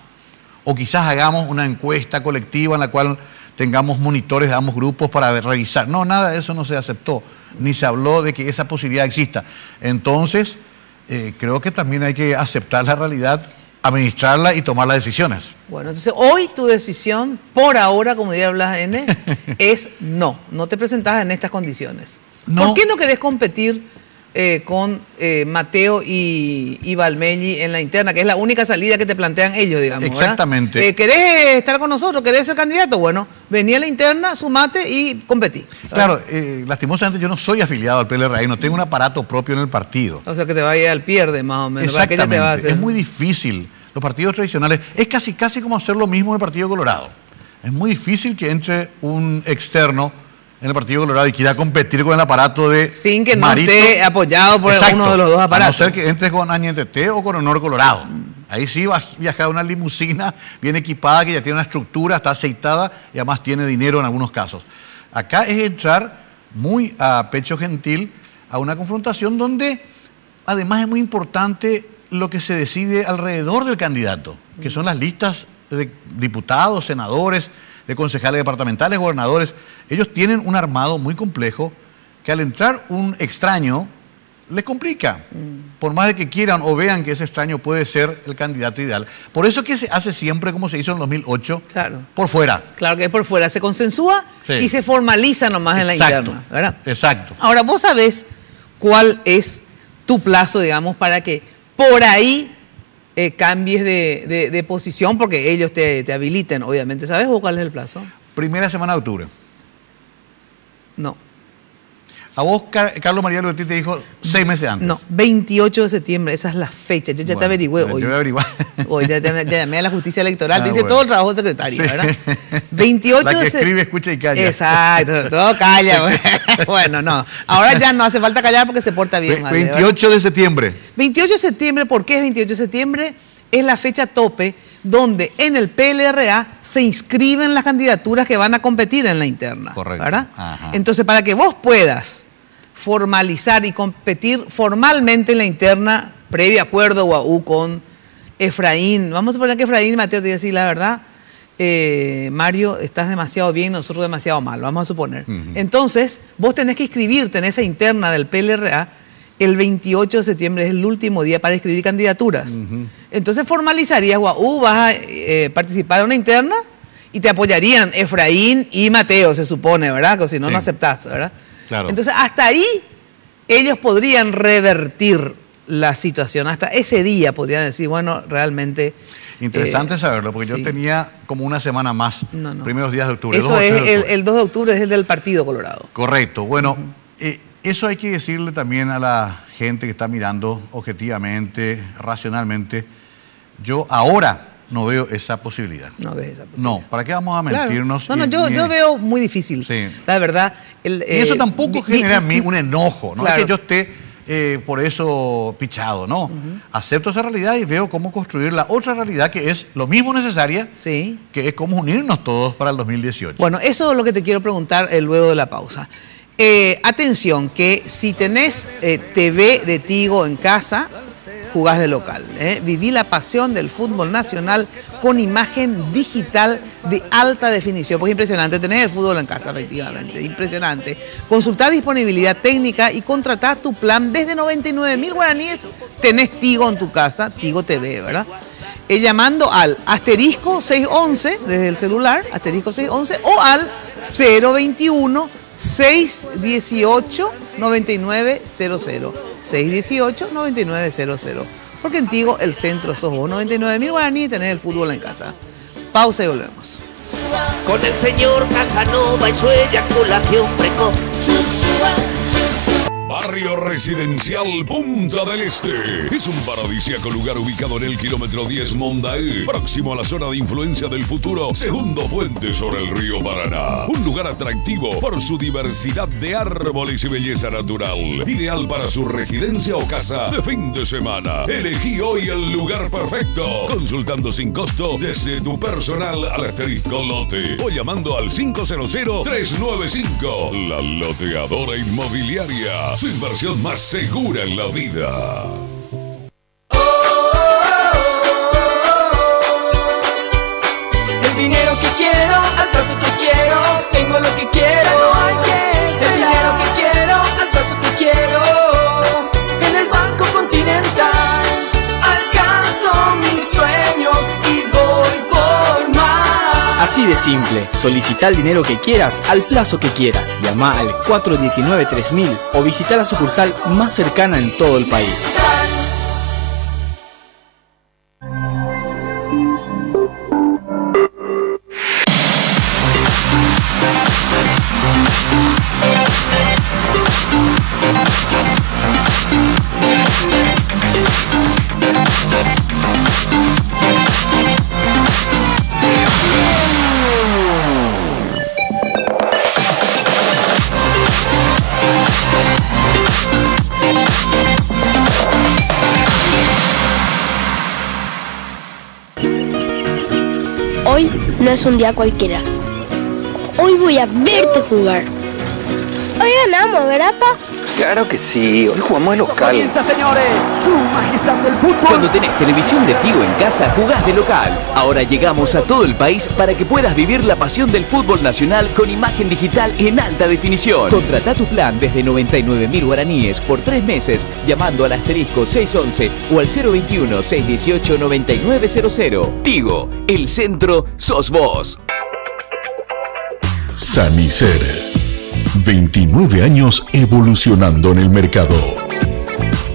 O quizás hagamos una encuesta colectiva en la cual tengamos monitores de ambos grupos para revisar. No, nada de eso no se aceptó, ni se habló de que esa posibilidad exista. Entonces, creo que también hay que aceptar la realidad, administrarla y tomar las decisiones. Bueno, entonces hoy tu decisión, por ahora, como diría Blas N., es no te presentás en estas condiciones. No. ¿Por qué no querés competir con Mateo y Valmelli en la interna, que es la única salida que te plantean ellos, digamos? Exactamente. ¿Querés estar con nosotros? ¿Querés ser candidato? Bueno, vení a la interna, sumate y competí. Claro, lastimosamente yo no soy afiliado al PLRA y no tengo un aparato propio en el partido. O sea que te vaya al pierde más o menos. Exactamente, te va a hacer? Es muy difícil. Los partidos tradicionales, es casi como hacer lo mismo en el Partido Colorado. Es muy difícil que entre un externo en el Partido Colorado y quiera competir con el aparato de sin que Marito. No esté apoyado por uno de los dos aparatos. A no ser que entres con Añetete o con Honor Colorado. Ahí sí va a viajar una limusina bien equipada, que ya tiene una estructura, está aceitada y además tiene dinero en algunos casos. Acá es entrar muy a pecho gentil a una confrontación donde además es muy importante lo que se decide alrededor del candidato, que son las listas de diputados, senadores, de concejales departamentales, gobernadores. Ellos tienen un armado muy complejo que al entrar un extraño les complica, por más de que quieran o vean que ese extraño puede ser el candidato ideal. Por eso que se hace siempre como se hizo en 2008, claro, por fuera. Claro que es por fuera, se consensúa y se formaliza nomás en la interna, ¿verdad? Exacto. Ahora, vos sabés cuál es tu plazo, digamos, para que por ahí cambies de posición, porque ellos te habiliten, obviamente. ¿Sabes vos cuál es el plazo? Primera semana de octubre. No. A vos, Carlos María Loretti te dijo 6 meses antes. No, 28 de septiembre, esa es la fecha. Yo ya te averigüé hoy. Yo voy a averiguar. Hoy ya llamé a la justicia electoral, te dice todo el trabajo secretario, ¿verdad? 28 la que escribe, escucha y calla. Exacto, todo calla. Bueno, no. Ahora ya no hace falta callar porque se porta bien. 28 de septiembre. 28 de septiembre, ¿por qué es 28 de septiembre? Es la fecha tope donde en el PLRA se inscriben las candidaturas que van a competir en la interna. Correcto. ¿Verdad? Ajá. Entonces, para que vos puedas formalizar y competir formalmente en la interna, previo acuerdo UAU con Efraín, vamos a poner que Efraín y Mateo te decir la verdad, Mario, estás demasiado bien, nosotros demasiado mal, vamos a suponer. Entonces, vos tenés que inscribirte en esa interna del PLRA. El 28 de septiembre es el último día para escribir candidaturas. Entonces formalizarías, UAU, vas a participar en una interna y te apoyarían Efraín y Mateo, se supone, ¿verdad? Que si no, no aceptás, ¿verdad? Claro. Entonces, hasta ahí ellos podrían revertir la situación. Hasta ese día podrían decir, bueno, realmente... Interesante saberlo, porque yo tenía como una semana más, primeros días de octubre. Eso es el 2 de octubre, es el del Partido Colorado. Correcto. Bueno, eso hay que decirle también a la gente que está mirando objetivamente, racionalmente. Yo ahora no veo esa posibilidad. No ves esa posibilidad. No, ¿para qué vamos a mentirnos? Claro. No, yo veo muy difícil, la verdad. Y eso tampoco genera en mí un enojo, no es que yo esté por eso pichado, no. Acepto esa realidad y veo cómo construir la otra realidad que es lo mismo necesaria, que es cómo unirnos todos para el 2018. Bueno, eso es lo que te quiero preguntar luego de la pausa. Atención, que si tenés TV de Tigo en casa, jugás de local. Viví la pasión del fútbol nacional con imagen digital de alta definición. Pues impresionante, tenés el fútbol en casa, efectivamente, impresionante. Consultá disponibilidad técnica y contratá tu plan desde 99.000 guaraníes. Tenés Tigo en tu casa, Tigo TV, ¿verdad? Llamando al asterisco 611 desde el celular, asterisco 611, o al 021 618 9900. 618 9900. Porque en Tigo el centro sos vos, 99.000 guaraníes y tenés el fútbol en casa. Pausa y volvemos. Con el señor Casanova y su eyaculación precoz. Barrio Residencial Punta del Este. Es un paradisíaco lugar ubicado en el kilómetro 10 Mondaé, próximo a la zona de influencia del futuro segundo puente sobre el río Paraná. Un lugar atractivo por su diversidad de árboles y belleza natural. Ideal para su residencia o casa de fin de semana. Elegí hoy el lugar perfecto. Consultando sin costo desde tu personal al asterisco lote o llamando al 500-395. La Loteadora Inmobiliaria. Su inversión más segura en la vida. El dinero que quiero, al paso que quiero, tengo lo que quiero, no hay que esperar. El dinero que quiero, al paso que quiero, en el Banco Continental, alcanzo mis sueños y voy por más. Así de simple, solicita el dinero que quieras al plazo que quieras. Llama al 419-3000 o visita la sucursal más cercana en todo el país. Hoy no es un día cualquiera. Hoy voy a verte jugar. Hoy ganamos, ¿verdad, pa? Claro que sí, hoy jugamos de local. Señores, su majestad del fútbol. Cuando tenés televisión de Tigo en casa, jugás de local. Ahora llegamos a todo el país para que puedas vivir la pasión del fútbol nacional con imagen digital en alta definición. Contratá tu plan desde 99.000 guaraníes por 3 meses llamando al asterisco 611 o al 021-618-9900. Tigo, el centro sos vos. Sanicer. 29 años evolucionando en el mercado.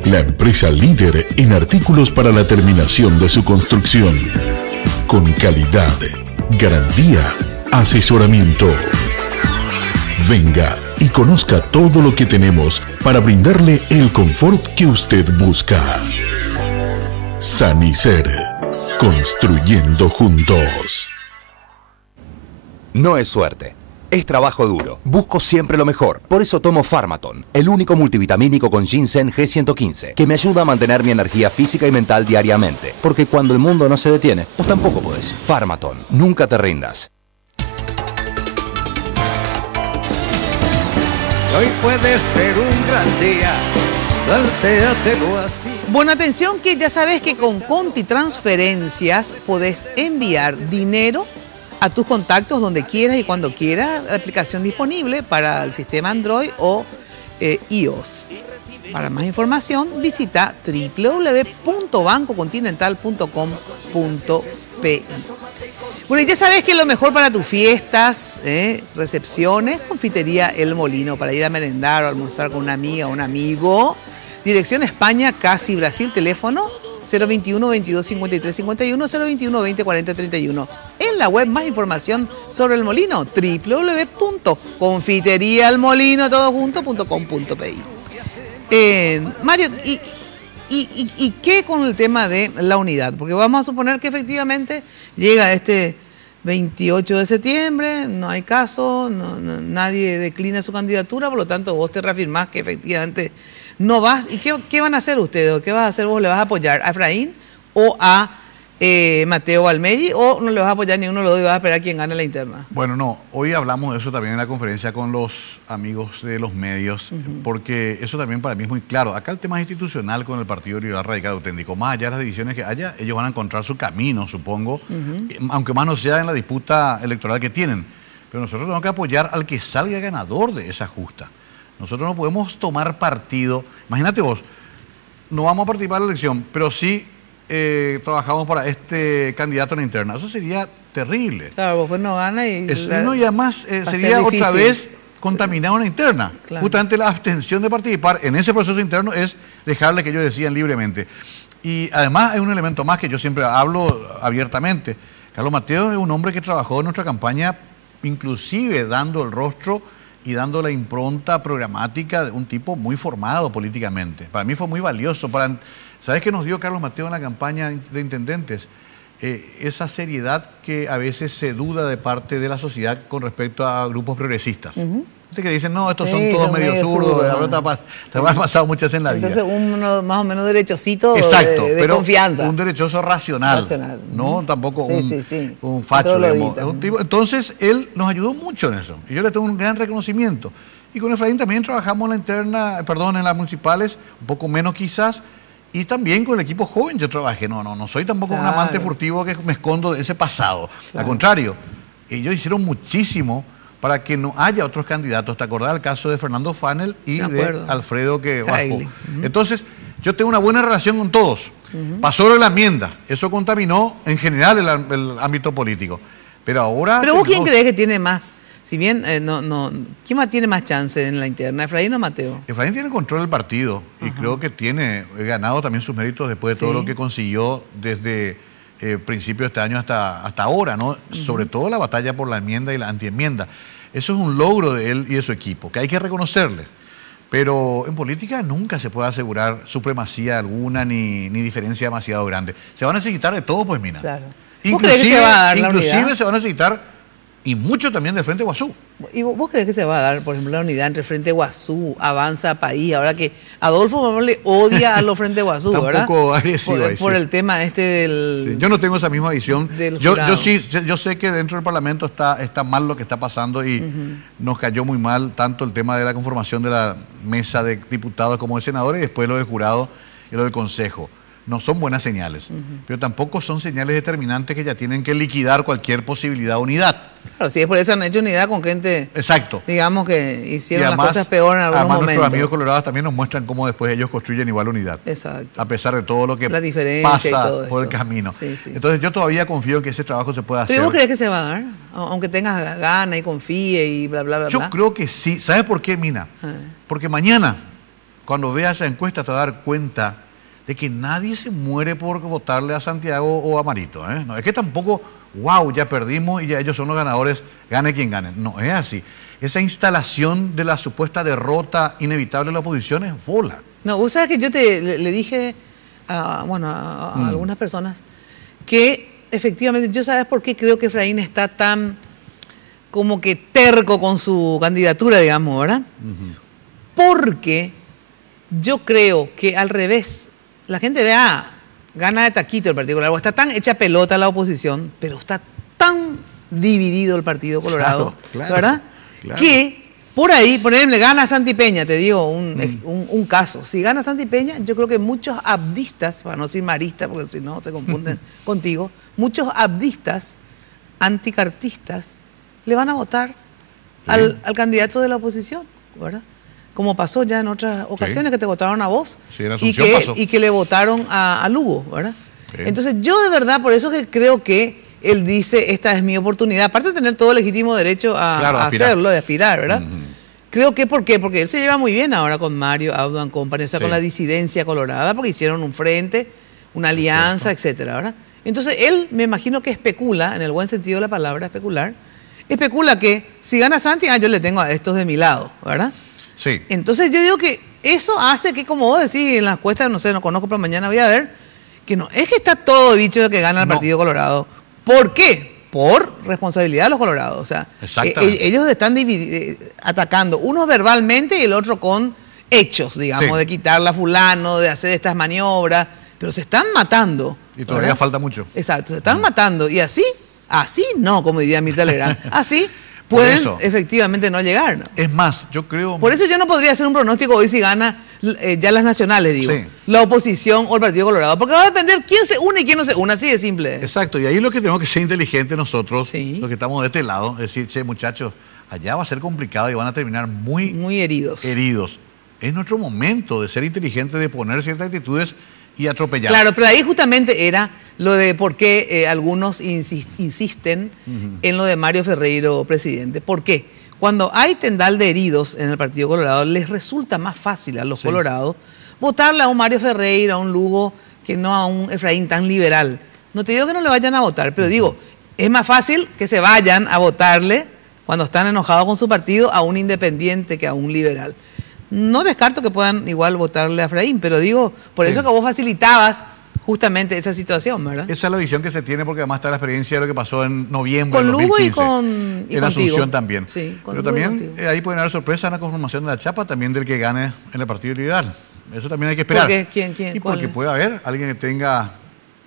La empresa líder en artículos para la terminación de su construcción. Con calidad, garantía, asesoramiento. Venga y conozca todo lo que tenemos para brindarle el confort que usted busca. Sanicer. Construyendo juntos. No es suerte. Es trabajo duro. Busco siempre lo mejor. Por eso tomo Pharmaton, el único multivitamínico con ginseng G115, que me ayuda a mantener mi energía física y mental diariamente. Porque cuando el mundo no se detiene, vos tampoco podés. Pharmaton. Nunca te rindas. Hoy puede ser un gran día. Plantéatelo así. Bueno, atención que ya sabes que con Conti Transferencias podés enviar dinero a tus contactos donde quieras y cuando quieras. La aplicación disponible para el sistema Android o iOS. Para más información visita www.bancocontinental.com.pi. Bueno, y ya sabes que lo mejor para tus fiestas, recepciones, Confitería El Molino, para ir a merendar o almorzar con una amiga o un amigo. Dirección España, casi Brasil, teléfono 021 22 53 51, 021 20 40 31. En la web más información sobre el molino, www.confiterialmolino.com.pi. Mario, ¿y qué con el tema de la unidad? Porque vamos a suponer que efectivamente llega este 28 de septiembre, no hay caso, nadie declina su candidatura, por lo tanto vos te reafirmás que efectivamente no vas. ¿Y qué van a hacer ustedes? ¿Qué vas a hacer vos? ¿Le vas a apoyar a Efraín o a Mateo Almeri, o no le vas a apoyar ni uno de los dos y vas a esperar a quien gane la interna? Bueno, no, hoy hablamos de eso también en la conferencia con los amigos de los medios, porque eso también para mí es muy claro. Acá el tema es institucional con el Partido Liberal Radical Auténtico. Más allá de las divisiones que haya, ellos van a encontrar su camino, supongo, aunque más no sea en la disputa electoral que tienen. Pero nosotros tenemos que apoyar al que salga ganador de esa justa. Nosotros no podemos tomar partido. Imagínate vos, no vamos a participar en la elección, pero sí trabajamos para este candidato en la interna. Eso sería terrible. Claro, pues no gana y... No, y además sería otra vez contaminado en la interna. Claro. Justamente la abstención de participar en ese proceso interno es dejarle que ellos decidan libremente. Y además hay un elemento más que yo siempre hablo abiertamente. Carlos Mateo es un hombre que trabajó en nuestra campaña, inclusive dando el rostro y dando la impronta programática de un tipo muy formado políticamente. Para mí fue muy valioso. ¿Sabes qué nos dio Carlos Mateo en la campaña de intendentes? Esa seriedad que a veces se duda de parte de la sociedad con respecto a grupos progresistas. Que dicen, no, estos son todos medio zurdos, te ha pasado muchas en la vida. Entonces uno más o menos derechosito. Exacto, de pero confianza. Un derechoso racional. No tampoco un facho. Entonces él nos ayudó mucho en eso y yo le tengo un gran reconocimiento. Y con Efraín también trabajamos en la interna, en las municipales, un poco menos quizás, y también con el equipo joven yo trabajé. No soy tampoco un amante furtivo que me escondo de ese pasado. Al contrario, ellos hicieron muchísimo para que no haya otros candidatos. ¿Te acordás del caso de Fernando Fanel y de Alfredo que bajó? Entonces, yo tengo una buena relación con todos. Pasó la enmienda. Eso contaminó en general el ámbito político. Pero ahora... ¿Pero vos quién crees que tiene más? Si bien, ¿quién más tiene más chance en la interna? ¿Efraín o Mateo? Efraín tiene control del partido y creo que tiene ganado también sus méritos después de todo lo que consiguió desde principio de este año hasta ahora, ¿no? Sobre todo la batalla por la enmienda y la antienmienda. Eso es un logro de él y de su equipo, que hay que reconocerle. Pero en política nunca se puede asegurar supremacía alguna ni diferencia demasiado grande. Se va a necesitar de todo, pues, Mina. Claro. Inclusive se va a necesitar y mucho también del Frente Guazú. ¿Y vos crees que se va a dar, por ejemplo, la unidad entre Frente Guazú, Avanza País, ahora que Adolfo le odia a los Frente Guazú, ¿verdad? Un poco agresivo por el tema del... Sí, yo no tengo esa misma visión. Yo sé que dentro del Parlamento está mal lo que está pasando y nos cayó muy mal tanto el tema de la conformación de la mesa de diputados como de senadores y después lo del jurado y lo del Consejo. No son buenas señales, pero tampoco son señales determinantes que ya tienen que liquidar cualquier posibilidad de unidad. Claro, si es por eso han hecho unidad con gente, exacto, digamos que hicieron además, las cosas peor en algunos momentos. Nuestros amigos colorados también nos muestran cómo después ellos construyen igual unidad. Exacto. A pesar de todo lo que pasa por el camino. Sí, sí. Entonces yo todavía confío en que ese trabajo se pueda hacer. ¿Pero vos crees que se va a dar? Aunque tengas ganas y confíe y bla, bla, bla. Yo creo que sí. ¿Sabes por qué, Mina? Porque mañana, cuando veas esa encuesta, te vas a dar cuenta de que nadie se muere por votarle a Santiago o a Marito. No, es que tampoco, wow, ya perdimos y ya ellos son los ganadores, gane quien gane. No es así. Esa instalación de la supuesta derrota inevitable de la oposición es bola. No, vos sabés que yo le dije a algunas personas que efectivamente, yo sabes por qué creo que Efraín está tan como que terco con su candidatura, digamos, ¿verdad? Porque yo creo que al revés, la gente vea, gana de taquito el Partido Colorado, está tan hecha pelota la oposición, pero está tan dividido el Partido Colorado, ¿verdad? Claro. Que por ahí, por ejemplo, gana Santi Peña, te digo un caso. Si gana Santi Peña, yo creo que muchos abdistas, para no decir maristas, porque si no te confunden contigo, muchos abdistas, anticartistas, le van a votar al candidato de la oposición, ¿verdad? Como pasó ya en otras ocasiones, que te votaron a vos y que le votaron a Lugo, ¿verdad? Entonces yo de verdad, por eso que creo que él dice, esta es mi oportunidad, aparte de tener todo legítimo derecho a hacerlo, de aspirar, ¿verdad? Creo que, ¿por qué? Porque él se lleva muy bien ahora con Mario Abdo and Company, o sea, con la disidencia colorada, porque hicieron un frente, una alianza, etcétera, ¿verdad? Entonces él, me imagino que especula, en el buen sentido de la palabra, especula que si gana Santi, yo le tengo a estos de mi lado, ¿verdad? Sí. Entonces yo digo que eso hace que, como vos decís, en las encuestas, no sé, no conozco, pero mañana voy a ver, que no es que está todo dicho de que gana el Partido Colorado. ¿Por qué? Por responsabilidad de los colorados. O sea, ellos están atacando, unos verbalmente y el otro con hechos, digamos, de quitarla a fulano, de hacer estas maniobras, pero se están matando. Y todavía falta mucho. Exacto, se están matando. Y así no, como diría Mirta Legrand, así pueden efectivamente no llegar, ¿no? Es más, yo creo... Por eso yo no podría hacer un pronóstico hoy si gana ya las nacionales, digo. La oposición o el Partido Colorado. Porque va a depender quién se une y quién no se une. Así de simple. Exacto. Y ahí lo que tenemos que ser inteligentes nosotros, los que estamos de este lado, es decir, che, muchachos, allá va a ser complicado y van a terminar muy heridos. Es nuestro momento de ser inteligentes, de poner ciertas actitudes y atropellar. Claro, pero ahí justamente era lo de por qué algunos insisten en lo de Mario Ferreiro presidente. ¿Por qué? Cuando hay tendal de heridos en el Partido Colorado, les resulta más fácil a los colorados votarle a un Mario Ferreiro, a un Lugo, que no a un Efraín tan liberal. No te digo que no le vayan a votar, pero digo, es más fácil que se vayan a votarle cuando están enojados con su partido a un independiente que a un liberal. No descarto que puedan igual votarle a Efraín, pero digo, por eso que vos facilitabas justamente esa situación, ¿verdad? Esa es la visión que se tiene, porque además está la experiencia de lo que pasó en noviembre con de 2015. Lugo en Asunción también. Sí, pero también ahí pueden haber sorpresas en la conformación de la chapa, también del que gane en el Partido Liberal. Eso también hay que esperar. ¿Por qué? ¿Quién? Y porque puede haber alguien que tenga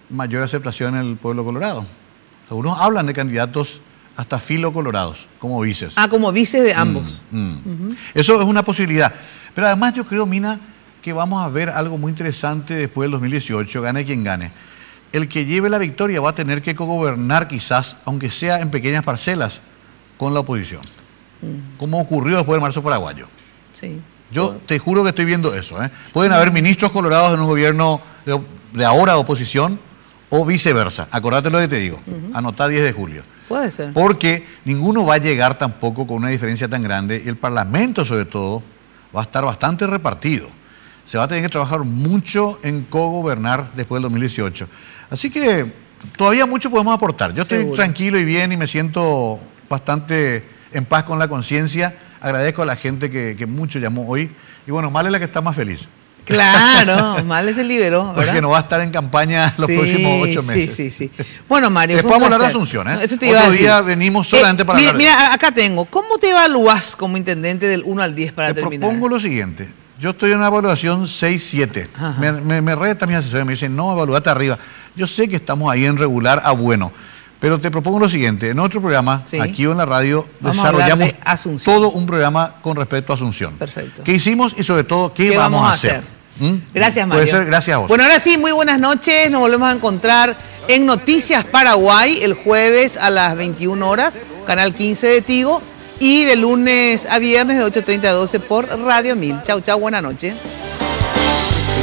mayor aceptación en el pueblo colorado. Algunos hablan de candidatos hasta filo colorados, como vices. Como vices de ambos. Eso es una posibilidad. Pero además yo creo, Mina, que vamos a ver algo muy interesante después del 2018, gane quien gane. El que lleve la victoria va a tener que cogobernar quizás, aunque sea en pequeñas parcelas, con la oposición. Como ocurrió después del marzo paraguayo. Sí. Yo te juro que estoy viendo eso. Pueden haber ministros colorados en un gobierno de ahora de oposición o viceversa. Acordate lo que te digo. Anotá 10 de julio. Puede ser. Porque ninguno va a llegar tampoco con una diferencia tan grande y el Parlamento, sobre todo, va a estar bastante repartido. Se va a tener que trabajar mucho en cogobernar después del 2018. Así que todavía mucho podemos aportar. Yo estoy tranquilo y bien y me siento bastante en paz con la conciencia. Agradezco a la gente que mucho llamó hoy. Y bueno, Male es la que está más feliz. Claro, Male se liberó, ¿verdad? Porque no va a estar en campaña los próximos 8 meses. Sí. Bueno, Mario, después vamos a hablar de Asunción, ¿eh? Eso te iba a decir. Otro día venimos solamente para hablar de eso. Mira, acá tengo. ¿Cómo te evaluás como intendente del 1 al 10 para terminar? Te propongo lo siguiente. Yo estoy en una evaluación 6-7. Me reta mi asesor y me dice, no, evaluate arriba. Yo sé que estamos ahí en regular a bueno. Pero te propongo lo siguiente, en otro programa, aquí en la radio, desarrollamos todo un programa con respecto a Asunción. Perfecto. ¿Qué hicimos y sobre todo qué vamos a hacer? Gracias, Mario. Puede ser, gracias a vos. Bueno, ahora sí, muy buenas noches. Nos volvemos a encontrar en Noticias Paraguay el jueves a las 21 horas, canal 15 de Tigo, y de lunes a viernes de 8:30 a 12 por Radio 1000. Chau, buenas noches.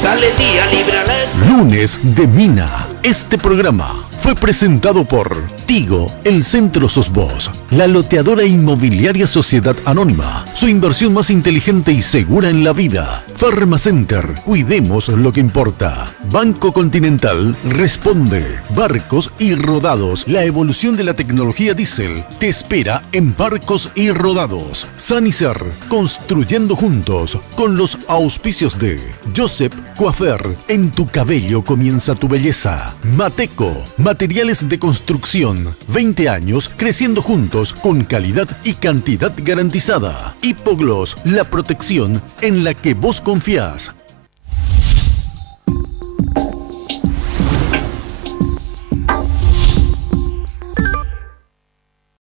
Dale día libre a la Lunes de Mina. Este programa fue presentado por Tigo, el Centro Sos Vos, la loteadora inmobiliaria Sociedad Anónima, su inversión más inteligente y segura en la vida. Pharmacenter, cuidemos lo que importa. Banco Continental responde. Barcos y Rodados, la evolución de la tecnología diésel te espera en Barcos y Rodados. Sanicer, construyendo juntos, con los auspicios de Joseph Coafer, en tu cabello comienza tu belleza. Mateco, materiales de construcción, 20 años creciendo juntos con calidad y cantidad garantizada. Hipogloss, la protección en la que vos confías.